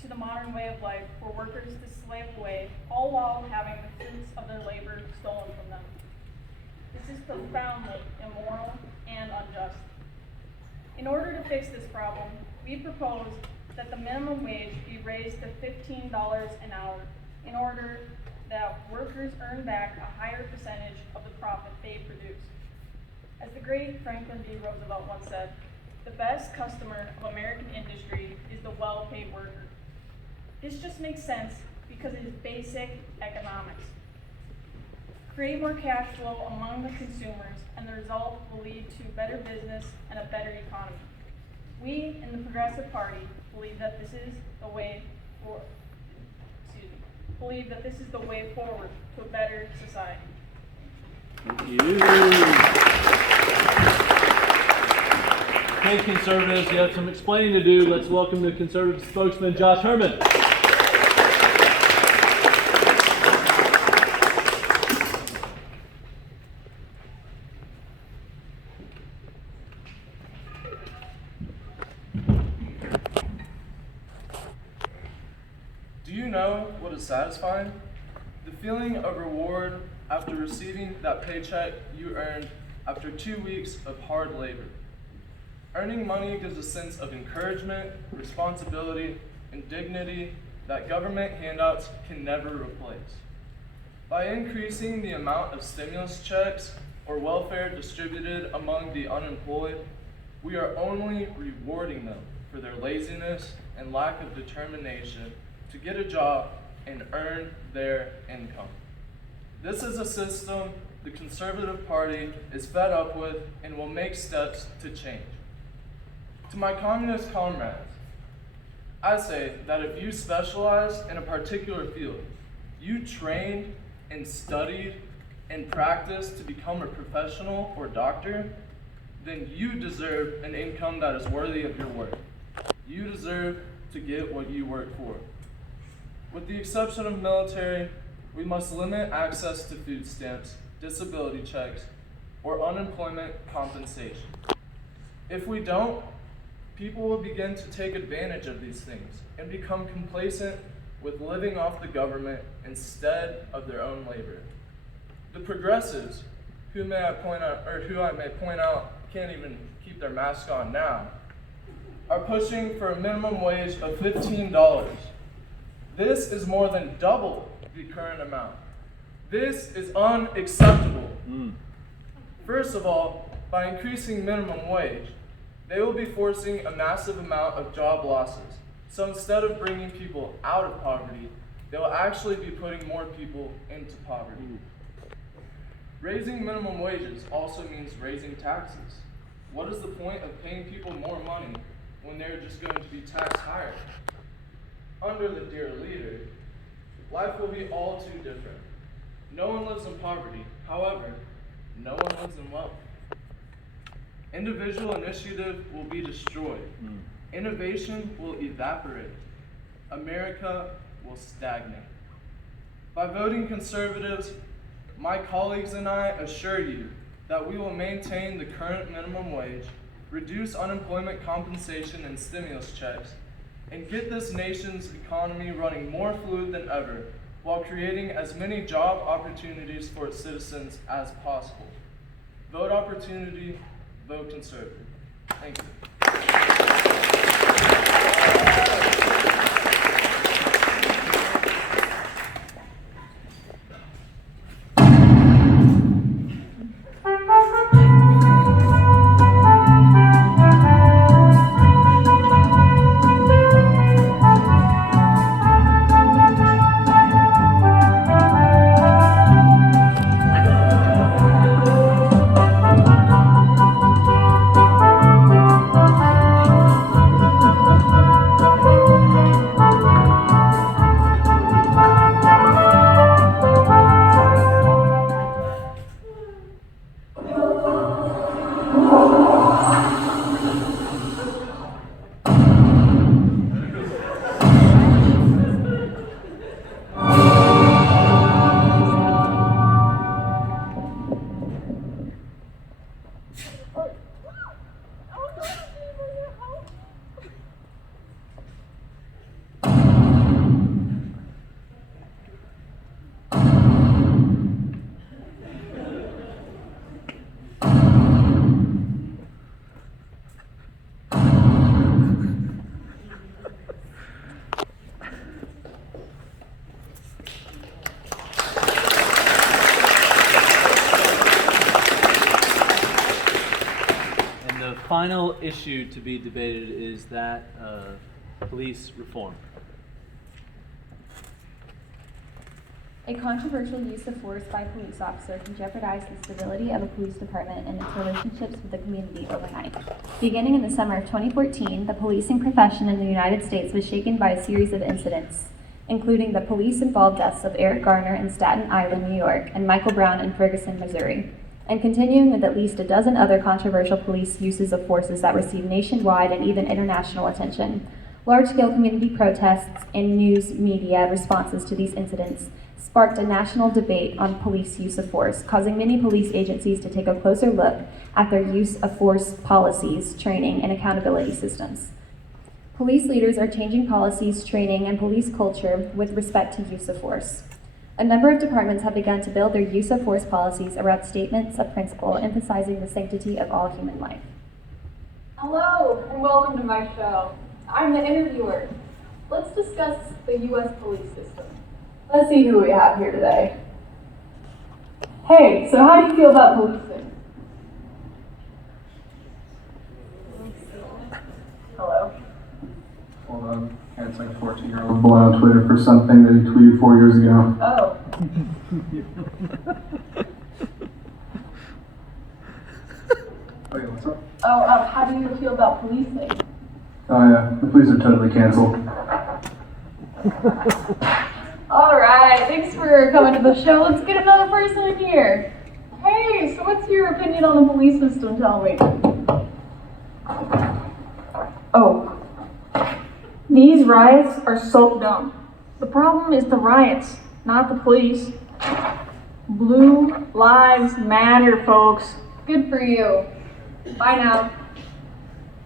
to the modern way of life for workers to slave away, all while having the fruits of their labor stolen from them. This is profoundly immoral and unjust. In order to fix this problem, we propose that the minimum wage be raised to $15 an hour in order that workers earn back a higher percentage of the profit they produce. As the great Franklin D. Roosevelt once said, the best customer of American industry is the well-paid worker. This just makes sense because it is basic economics. Create more cash flow among the consumers, and the result will lead to better business and a better economy. We in the Progressive Party believe that this is the way forward. Believe that this is the way forward to a better society. Thank you. Okay, conservatives, you have some explaining to do. Let's welcome the conservative spokesman, Josh Herman. Do you know what is satisfying? The feeling of reward after receiving that paycheck you earned after 2 weeks of hard labor. Earning money gives a sense of encouragement, responsibility, and dignity that government handouts can never replace. By increasing the amount of stimulus checks or welfare distributed among the unemployed, we are only rewarding them for their laziness and lack of determination to get a job and earn their income. This is a system the Conservative Party is fed up with and will make steps to change. To my communist comrades, I say that if you specialize in a particular field, you trained and studied and practiced to become a professional or doctor, then you deserve an income that is worthy of your work. You deserve to get what you work for. With the exception of military, we must limit access to food stamps, disability checks, or unemployment compensation. If we don't, people will begin to take advantage of these things and become complacent with living off the government instead of their own labor. The progressives, who I may point out can't even keep their mask on now, are pushing for a minimum wage of $15. This is more than double the current amount. This is unacceptable. First of all, by increasing minimum wage, they will be forcing a massive amount of job losses. So instead of bringing people out of poverty, they will actually be putting more people into poverty. Raising minimum wages also means raising taxes. What is the point of paying people more money when they're just going to be taxed higher? Under the dear leader, life will be all too different. No one lives in poverty. However, no one lives in wealth. Individual initiative will be destroyed. Innovation will evaporate. America will stagnate. By voting conservatives, my colleagues and I assure you that we will maintain the current minimum wage, reduce unemployment compensation and stimulus checks, and get this nation's economy running more fluid than ever, while creating as many job opportunities for its citizens as possible. Vote opportunity, vote conservative. Thank you. final issue to be debated is that of police reform. A controversial use of force by a police officer can jeopardize the stability of a police department and its relationships with the community overnight. Beginning in the summer of 2014, the policing profession in the United States was shaken by a series of incidents, including the police-involved deaths of Eric Garner in Staten Island, New York, and Michael Brown in Ferguson, Missouri, and continuing with at least a dozen other controversial police uses of forces that received nationwide and even international attention. Large-scale community protests and news media responses to these incidents sparked a national debate on police use of force, causing many police agencies to take a closer look at their use of force policies, training, and accountability systems. Police leaders are changing policies, training, and police culture with respect to use of force. A number of departments have begun to build their use of force policies around statements of principle, emphasizing the sanctity of all human life. Hello, and welcome to my show. I'm the interviewer. Let's discuss the U.S. police system. Let's see who we have here today. Hey, so how do you feel about policing? Hello? Hold on. It's like a 14-year-old boy on Twitter for something that he tweeted 4 years ago. Oh. Okay, what's up? Oh, how do you feel about policing? Oh yeah, the police are totally canceled. All right, thanks for coming to the show. Let's get another person in here. Hey, so what's your opinion on the police system? Tell me. Oh. These riots are so dumb. The problem is the riots, not the police. Blue lives matter, folks. Good for you. Bye now.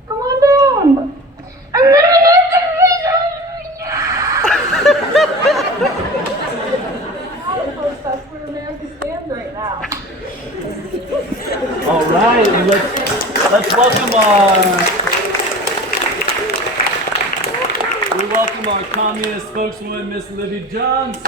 Come on down. I'm gonna folks, that's where America stands right now. All right, and let's welcome our communist spokeswoman, Miss Libby Johns.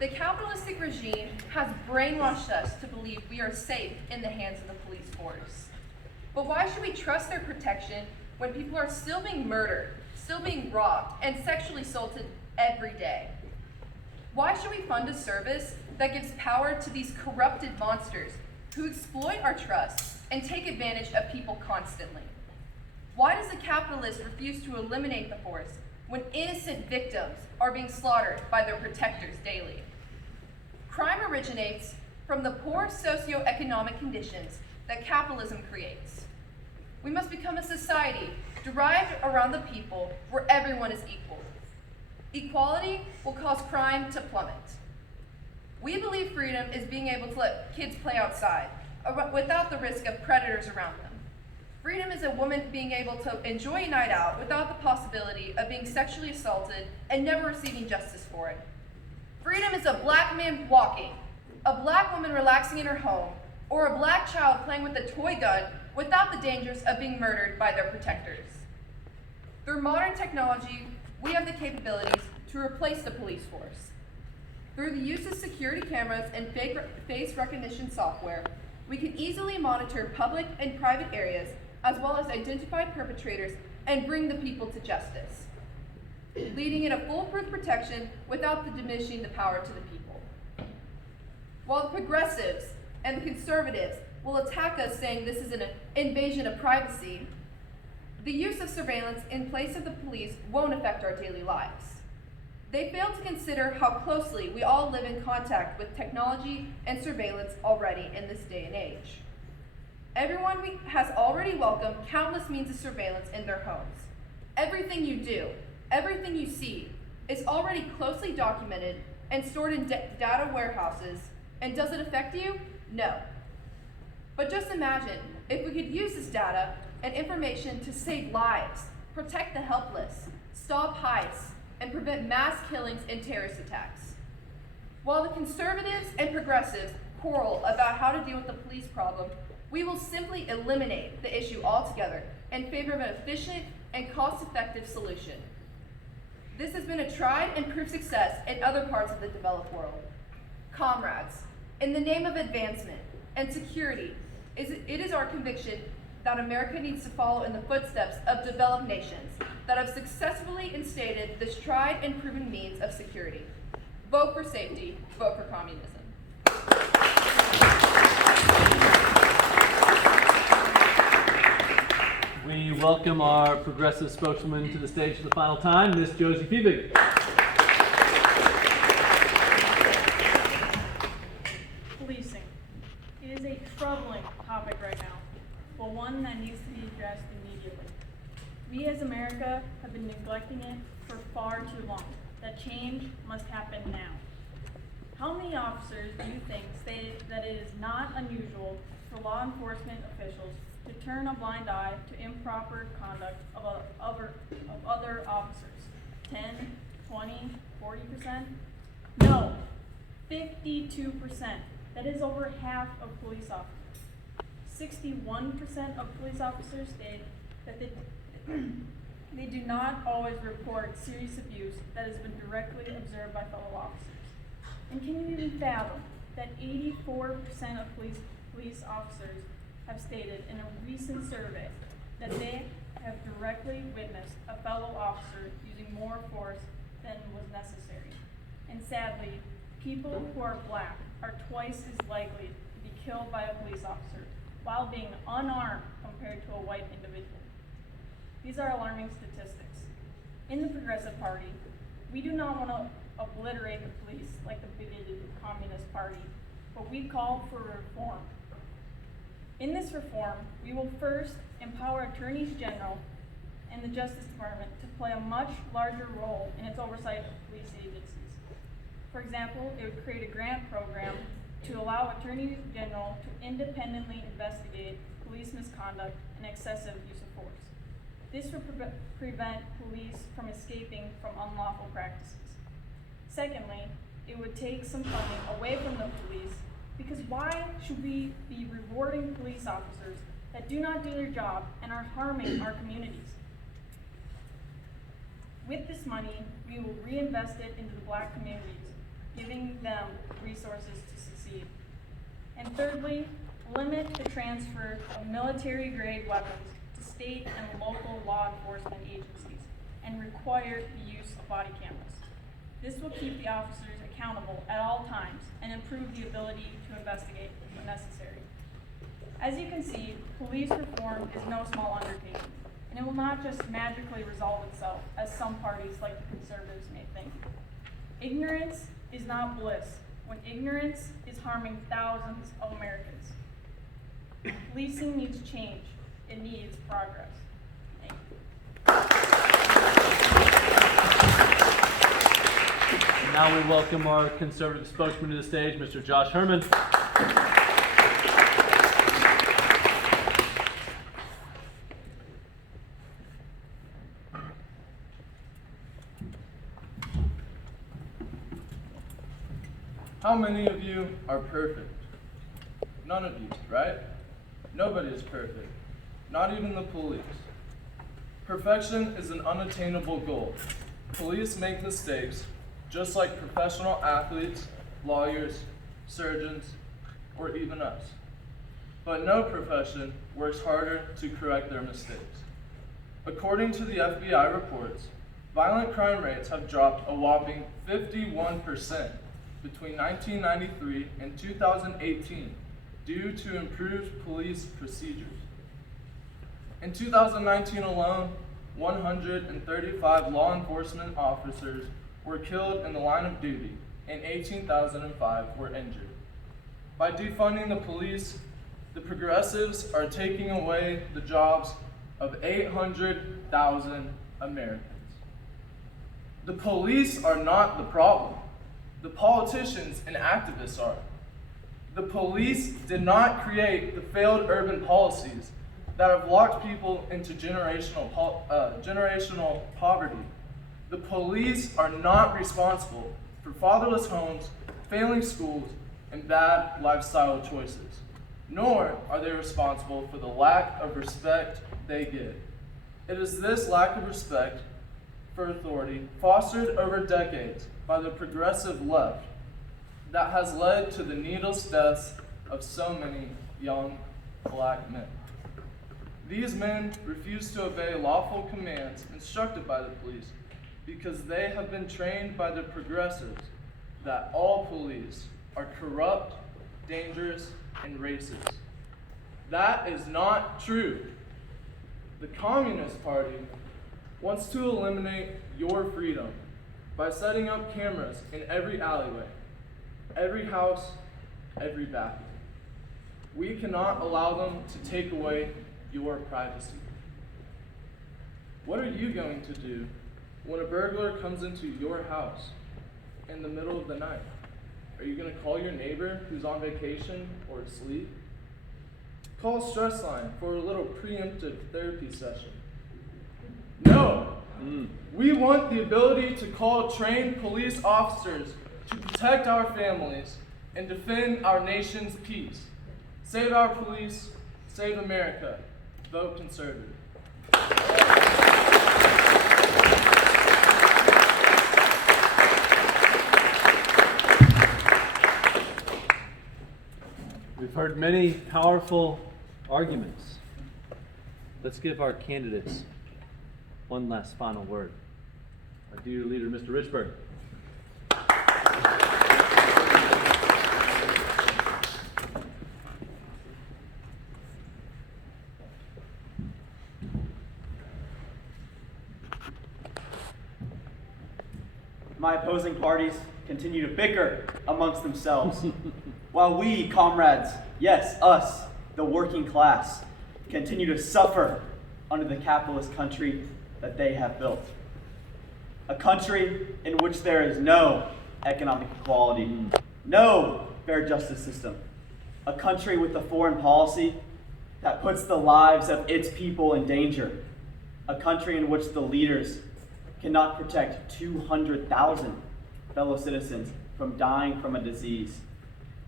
The capitalistic regime has brainwashed us to believe we are safe in the hands of the police force. But why should we trust their protection when people are still being murdered, still being robbed, and sexually assaulted every day? Why should we fund a service that gives power to these corrupted monsters who exploit our trust and take advantage of people constantly? Why does the capitalist refuse to eliminate the force when innocent victims are being slaughtered by their protectors daily? Crime originates from the poor socioeconomic conditions that capitalism creates. We must become a society derived around the people where everyone is equal. Equality will cause crime to plummet. We believe freedom is being able to let kids play outside without the risk of predators around them. Freedom is a woman being able to enjoy a night out without the possibility of being sexually assaulted and never receiving justice for it. Freedom is a black man walking, a black woman relaxing in her home, or a black child playing with a toy gun without the dangers of being murdered by their protectors. Through modern technology, we have the capabilities to replace the police force. Through the use of security cameras and face recognition software, we can easily monitor public and private areas, as well as identify perpetrators and bring the people to justice, leading in a foolproof protection without diminishing the power to the people. While the progressives and the conservatives will attack us saying this is an invasion of privacy, the use of surveillance in place of the police won't affect our daily lives. They fail to consider how closely we all live in contact with technology and surveillance already in this day and age. Everyone has already welcomed countless means of surveillance in their homes. Everything you do, everything you see, is already closely documented and stored in data warehouses. And does it affect you? No. But just imagine if we could use this data and information to save lives, protect the helpless, stop heists, and prevent mass killings and terrorist attacks. While the conservatives and progressives quarrel about how to deal with the police problem, we will simply eliminate the issue altogether in favor of an efficient and cost-effective solution. This has been a tried and proved success in other parts of the developed world. Comrades, in the name of advancement and security, it is our conviction that America needs to follow in the footsteps of developed nations that have successfully instated this tried and proven means of security. Vote for safety, vote for communism. We welcome our progressive spokeswoman to the stage for the final time, Miss Josie Fiebig. Policing. It is a troubling topic right now, but one that needs to be addressed immediately. We as America have been neglecting it for far too long. That change must happen now. How many officers do you think say that it is not unusual for law enforcement officials to turn a blind eye to improper conduct of other officers? 10, 20, 40%? No, 52%. That is over half of police officers. 61% of police officers state that they do not always report serious abuse that has been directly observed by fellow officers. And can you even fathom that 84% of police officers have stated in a recent survey that they have directly witnessed a fellow officer using more force than was necessary? And sadly, people who are black are twice as likely to be killed by a police officer while being unarmed compared to a white individual. These are alarming statistics. In the Progressive Party, we do not want to obliterate the police like the bigoted Communist Party, but we call for reform. In this reform, we will first empower attorneys general and the Justice Department to play a much larger role in its oversight of police agencies. For example, it would create a grant program to allow attorneys general to independently investigate police misconduct and excessive use of force. This would prevent police from escaping from unlawful practices. Secondly, it would take some funding away from the police, because why should we be rewarding police officers that do not do their job and are harming our communities? With this money, we will reinvest it into the black communities, giving them resources to succeed. And thirdly, limit the transfer of military-grade weapons to state and local law enforcement agencies and require the use of body cameras. This will keep the officers accountable at all times and improve the ability to investigate when necessary. As you can see, police reform is no small undertaking, and it will not just magically resolve itself, as some parties like the conservatives may think. Ignorance is not bliss, when ignorance is harming thousands of Americans. Policing needs change. It needs progress. Thank you. Now we welcome our conservative spokesman to the stage, Mr. Josh Herman. How many of you are perfect? None of you, right? Nobody is perfect, not even the police. Perfection is an unattainable goal. Police make mistakes, just like professional athletes, lawyers, surgeons, or even us. But no profession works harder to correct their mistakes. According to the FBI reports, violent crime rates have dropped a whopping 51% between 1993 and 2018 due to improved police procedures. In 2019 alone, 135 law enforcement officers were killed in the line of duty and 18,005 were injured. By defunding the police, the progressives are taking away the jobs of 800,000 Americans. The police are not the problem. The politicians and activists are. The police did not create the failed urban policies that have locked people into generational poverty. The police are not responsible for fatherless homes, failing schools, and bad lifestyle choices, nor are they responsible for the lack of respect they get. It is this lack of respect for authority, fostered over decades by the progressive left, that has led to the needless deaths of so many young black men. These men refuse to obey lawful commands instructed by the police because they have been trained by the progressives that all police are corrupt, dangerous, and racist. That is not true. The Communist Party wants to eliminate your freedom by setting up cameras in every alleyway, every house, every bathroom. We cannot allow them to take away your privacy. What are you going to do when a burglar comes into your house in the middle of the night? Are you going to call your neighbor who's on vacation or asleep? Call Stress Line for a little preemptive therapy session. No! We want the ability to call trained police officers to protect our families and defend our nation's peace. Save our police, save America. Vote conservative. We've heard many powerful arguments. Let's give our candidates one last final word. Our dear leader, Mr. Richburg. My opposing parties continue to bicker amongst themselves, while we, comrades, yes, us, the working class, continue to suffer under the capitalist country that they have built. A country in which there is no economic equality, no fair justice system. A country with a foreign policy that puts the lives of its people in danger. A country in which the leaders cannot protect 200,000 fellow citizens from dying from a disease.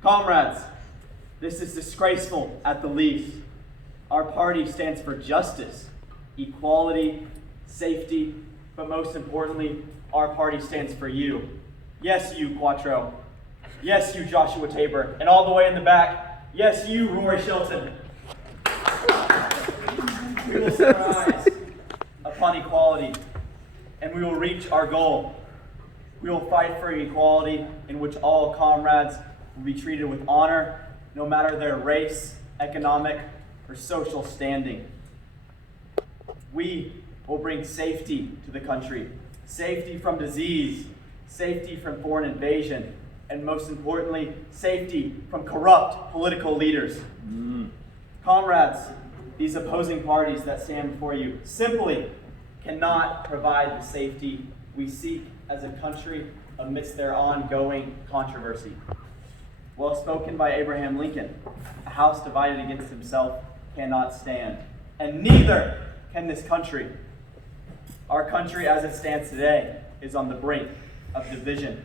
Comrades, this is disgraceful at the least. Our party stands for justice, equality, safety, but most importantly, our party stands for you. Yes, you, Quattro. Yes, you, Joshua Tabor. And all the way in the back, yes, you, Rory Shelton. We will set our eyes upon equality, and we will reach our goal. We will fight for equality in which all comrades will be treated with honor, no matter their race, economic, or social standing. We will bring safety to the country, safety from disease, safety from foreign invasion, and most importantly, safety from corrupt political leaders. Comrades, these opposing parties that stand before you simply cannot provide the safety we seek as a country amidst their ongoing controversy. Well spoken by Abraham Lincoln, a house divided against himself cannot stand, and neither can this country. Our country as it stands today is on the brink of division.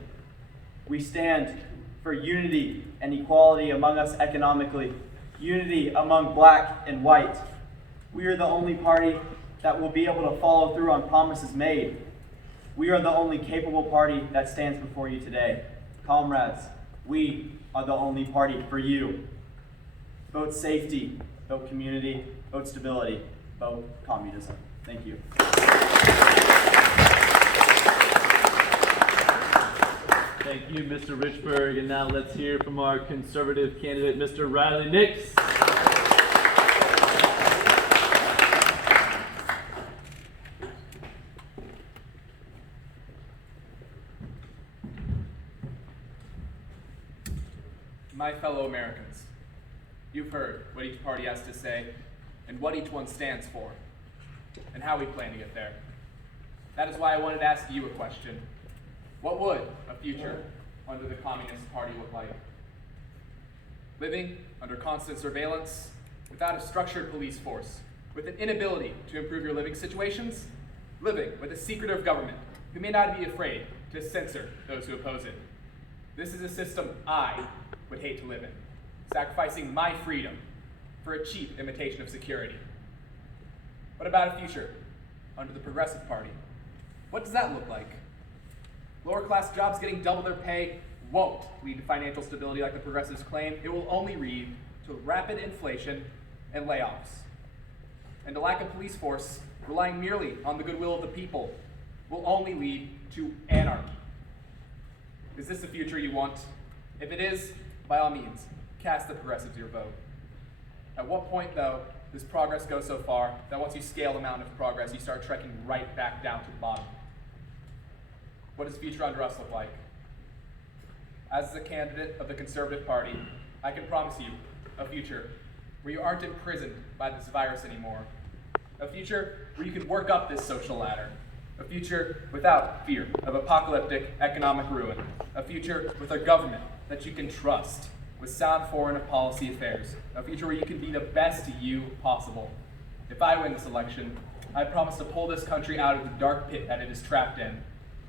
We stand for unity and equality among us economically, unity among black and white. We are the only party that will be able to follow through on promises made. We are the only capable party that stands before you today. Comrades, we are the only party for you. Vote safety, vote community, vote stability, vote communism. Thank you. Thank you, Mr. Richburg. And now let's hear from our conservative candidate, Mr. Riley Nix. My fellow Americans, you've heard what each party has to say and what each one stands for and how we plan to get there. That is why I wanted to ask you a question. What would a future under the Communist Party look like? Living under constant surveillance, without a structured police force, with an inability to improve your living situations? Living with a secretive government who may not be afraid to censor those who oppose it. This is a system I would hate to live in, sacrificing my freedom for a cheap imitation of security. What about a future under the Progressive Party? What does that look like? Lower class jobs getting double their pay, won't lead to financial stability like the progressives claim. It will only lead to rapid inflation and layoffs. And a lack of police force, relying merely on the goodwill of the people, will only lead to anarchy. Is this the future you want? If it is, by all means, cast the progressives your vote. At what point, though, does progress go so far that once you scale the mountain of progress, you start trekking right back down to the bottom? What does the future under us look like? As the candidate of the Conservative Party, I can promise you a future where you aren't imprisoned by this virus anymore. A future where you can work up this social ladder. A future without fear of apocalyptic economic ruin. A future with a government that you can trust, with sound foreign policy affairs. A future where you can be the best you possible. If I win this election, I promise to pull this country out of the dark pit that it is trapped in,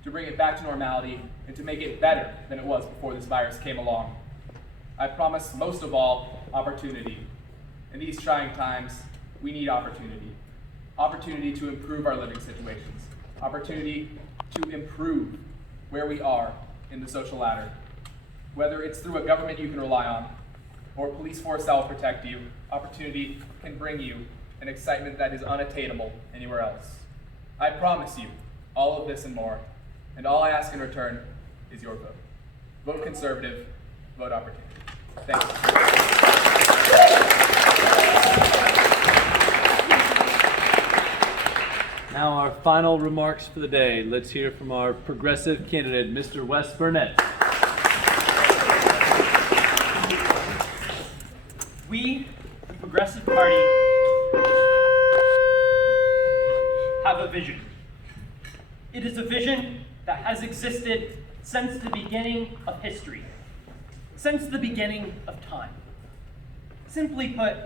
to bring it back to normality, and to make it better than it was before this virus came along. I promise, most of all, opportunity. In these trying times, we need opportunity. Opportunity to improve our living situations. Opportunity to improve where we are in the social ladder. Whether it's through a government you can rely on, or a police force that will protect you, opportunity can bring you an excitement that is unattainable anywhere else. I promise you all of this and more, and all I ask in return is your vote. Vote conservative, vote opportunity. Thank you. Now our final remarks for the day. Let's hear from our progressive candidate, Mr. Wes Burnett. We, the Progressive Party, have a vision. It is a vision that has existed since the beginning of history, since the beginning of time. Simply put,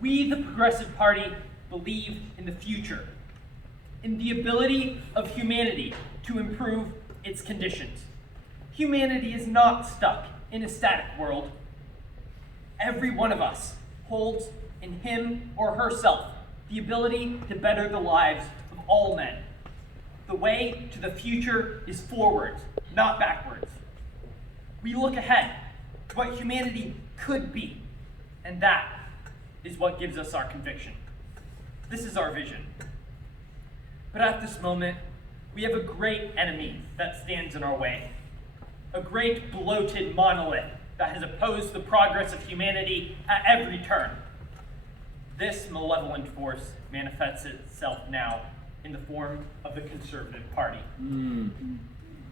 we, the Progressive Party, believe in the future, in the ability of humanity to improve its conditions. Humanity is not stuck in a static world. Every one of us holds in him or herself the ability to better the lives of all men. The way to the future is forwards, not backwards. We look ahead to what humanity could be, and that is what gives us our conviction. This is our vision. But at this moment, we have a great enemy that stands in our way. A great bloated monolith that has opposed the progress of humanity at every turn. This malevolent force manifests itself now in the form of the Conservative Party.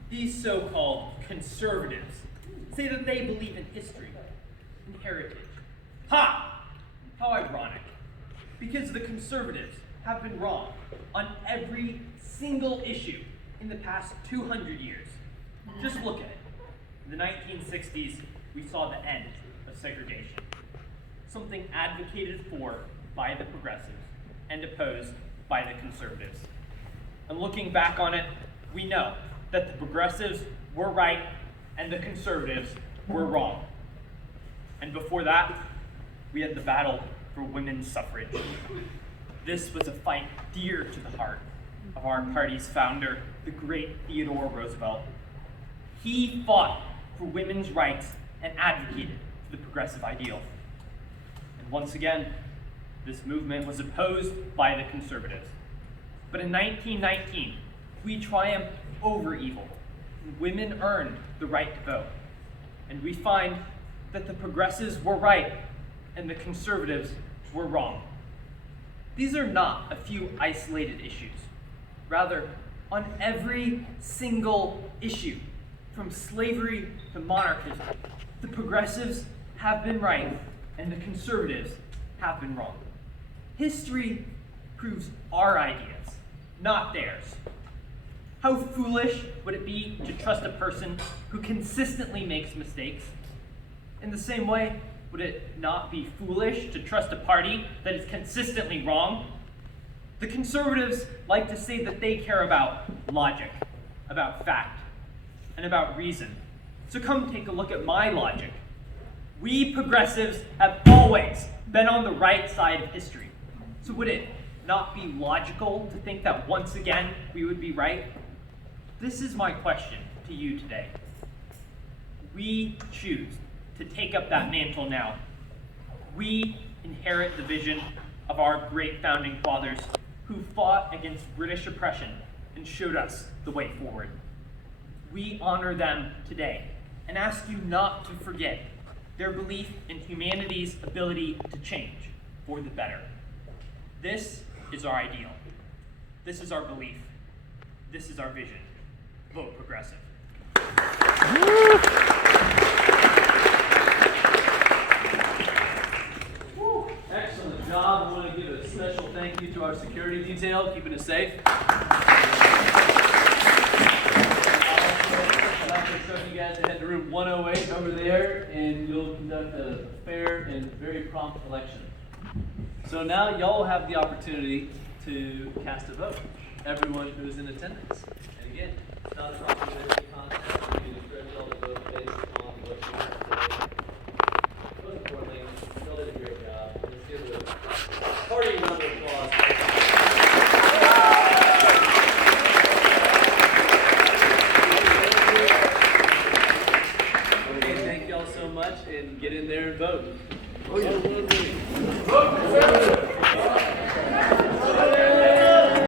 These so-called conservatives say that they believe in history and heritage. Ha! How ironic. Because the conservatives have been wrong on every single issue in the past 200 years. Just look at it. In the 1960s, we saw the end of segregation, something advocated for by the progressives and opposed by the conservatives. And looking back on it, we know that the progressives were right and the conservatives were wrong. And before that, we had the battle for women's suffrage. This was a fight dear to the heart of our party's founder, the great Theodore Roosevelt. He fought for women's rights and advocated for the progressive ideal. And once again, this movement was opposed by the conservatives. But in 1919, we triumphed over evil, and women earned the right to vote. And we find that the progressives were right and the conservatives were wrong. These are not a few isolated issues. Rather, on every single issue, from slavery to monarchism, the progressives have been right and the conservatives have been wrong. History proves our ideas, not theirs. How foolish would it be to trust a person who consistently makes mistakes? In the same way, would it not be foolish to trust a party that is consistently wrong? The conservatives like to say that they care about logic, about fact, and about reason. So come take a look at my logic. We progressives have always been on the right side of history. So would it not be logical to think that once again we would be right? This is my question to you today. We choose to take up that mantle now. We inherit the vision of our great founding fathers who fought against British oppression and showed us the way forward. We honor them today and ask you not to forget their belief in humanity's ability to change for the better. This is our ideal. This is our belief. This is our vision. Vote progressive. Excellent job. I want to give a special thank you to our security detail, keeping us safe. I'd like to instruct you guys to head to room 108 over there, and you'll conduct a fair and very prompt election. So now y'all have the opportunity to cast a vote. Everyone who's in attendance. And again, it's not a problem.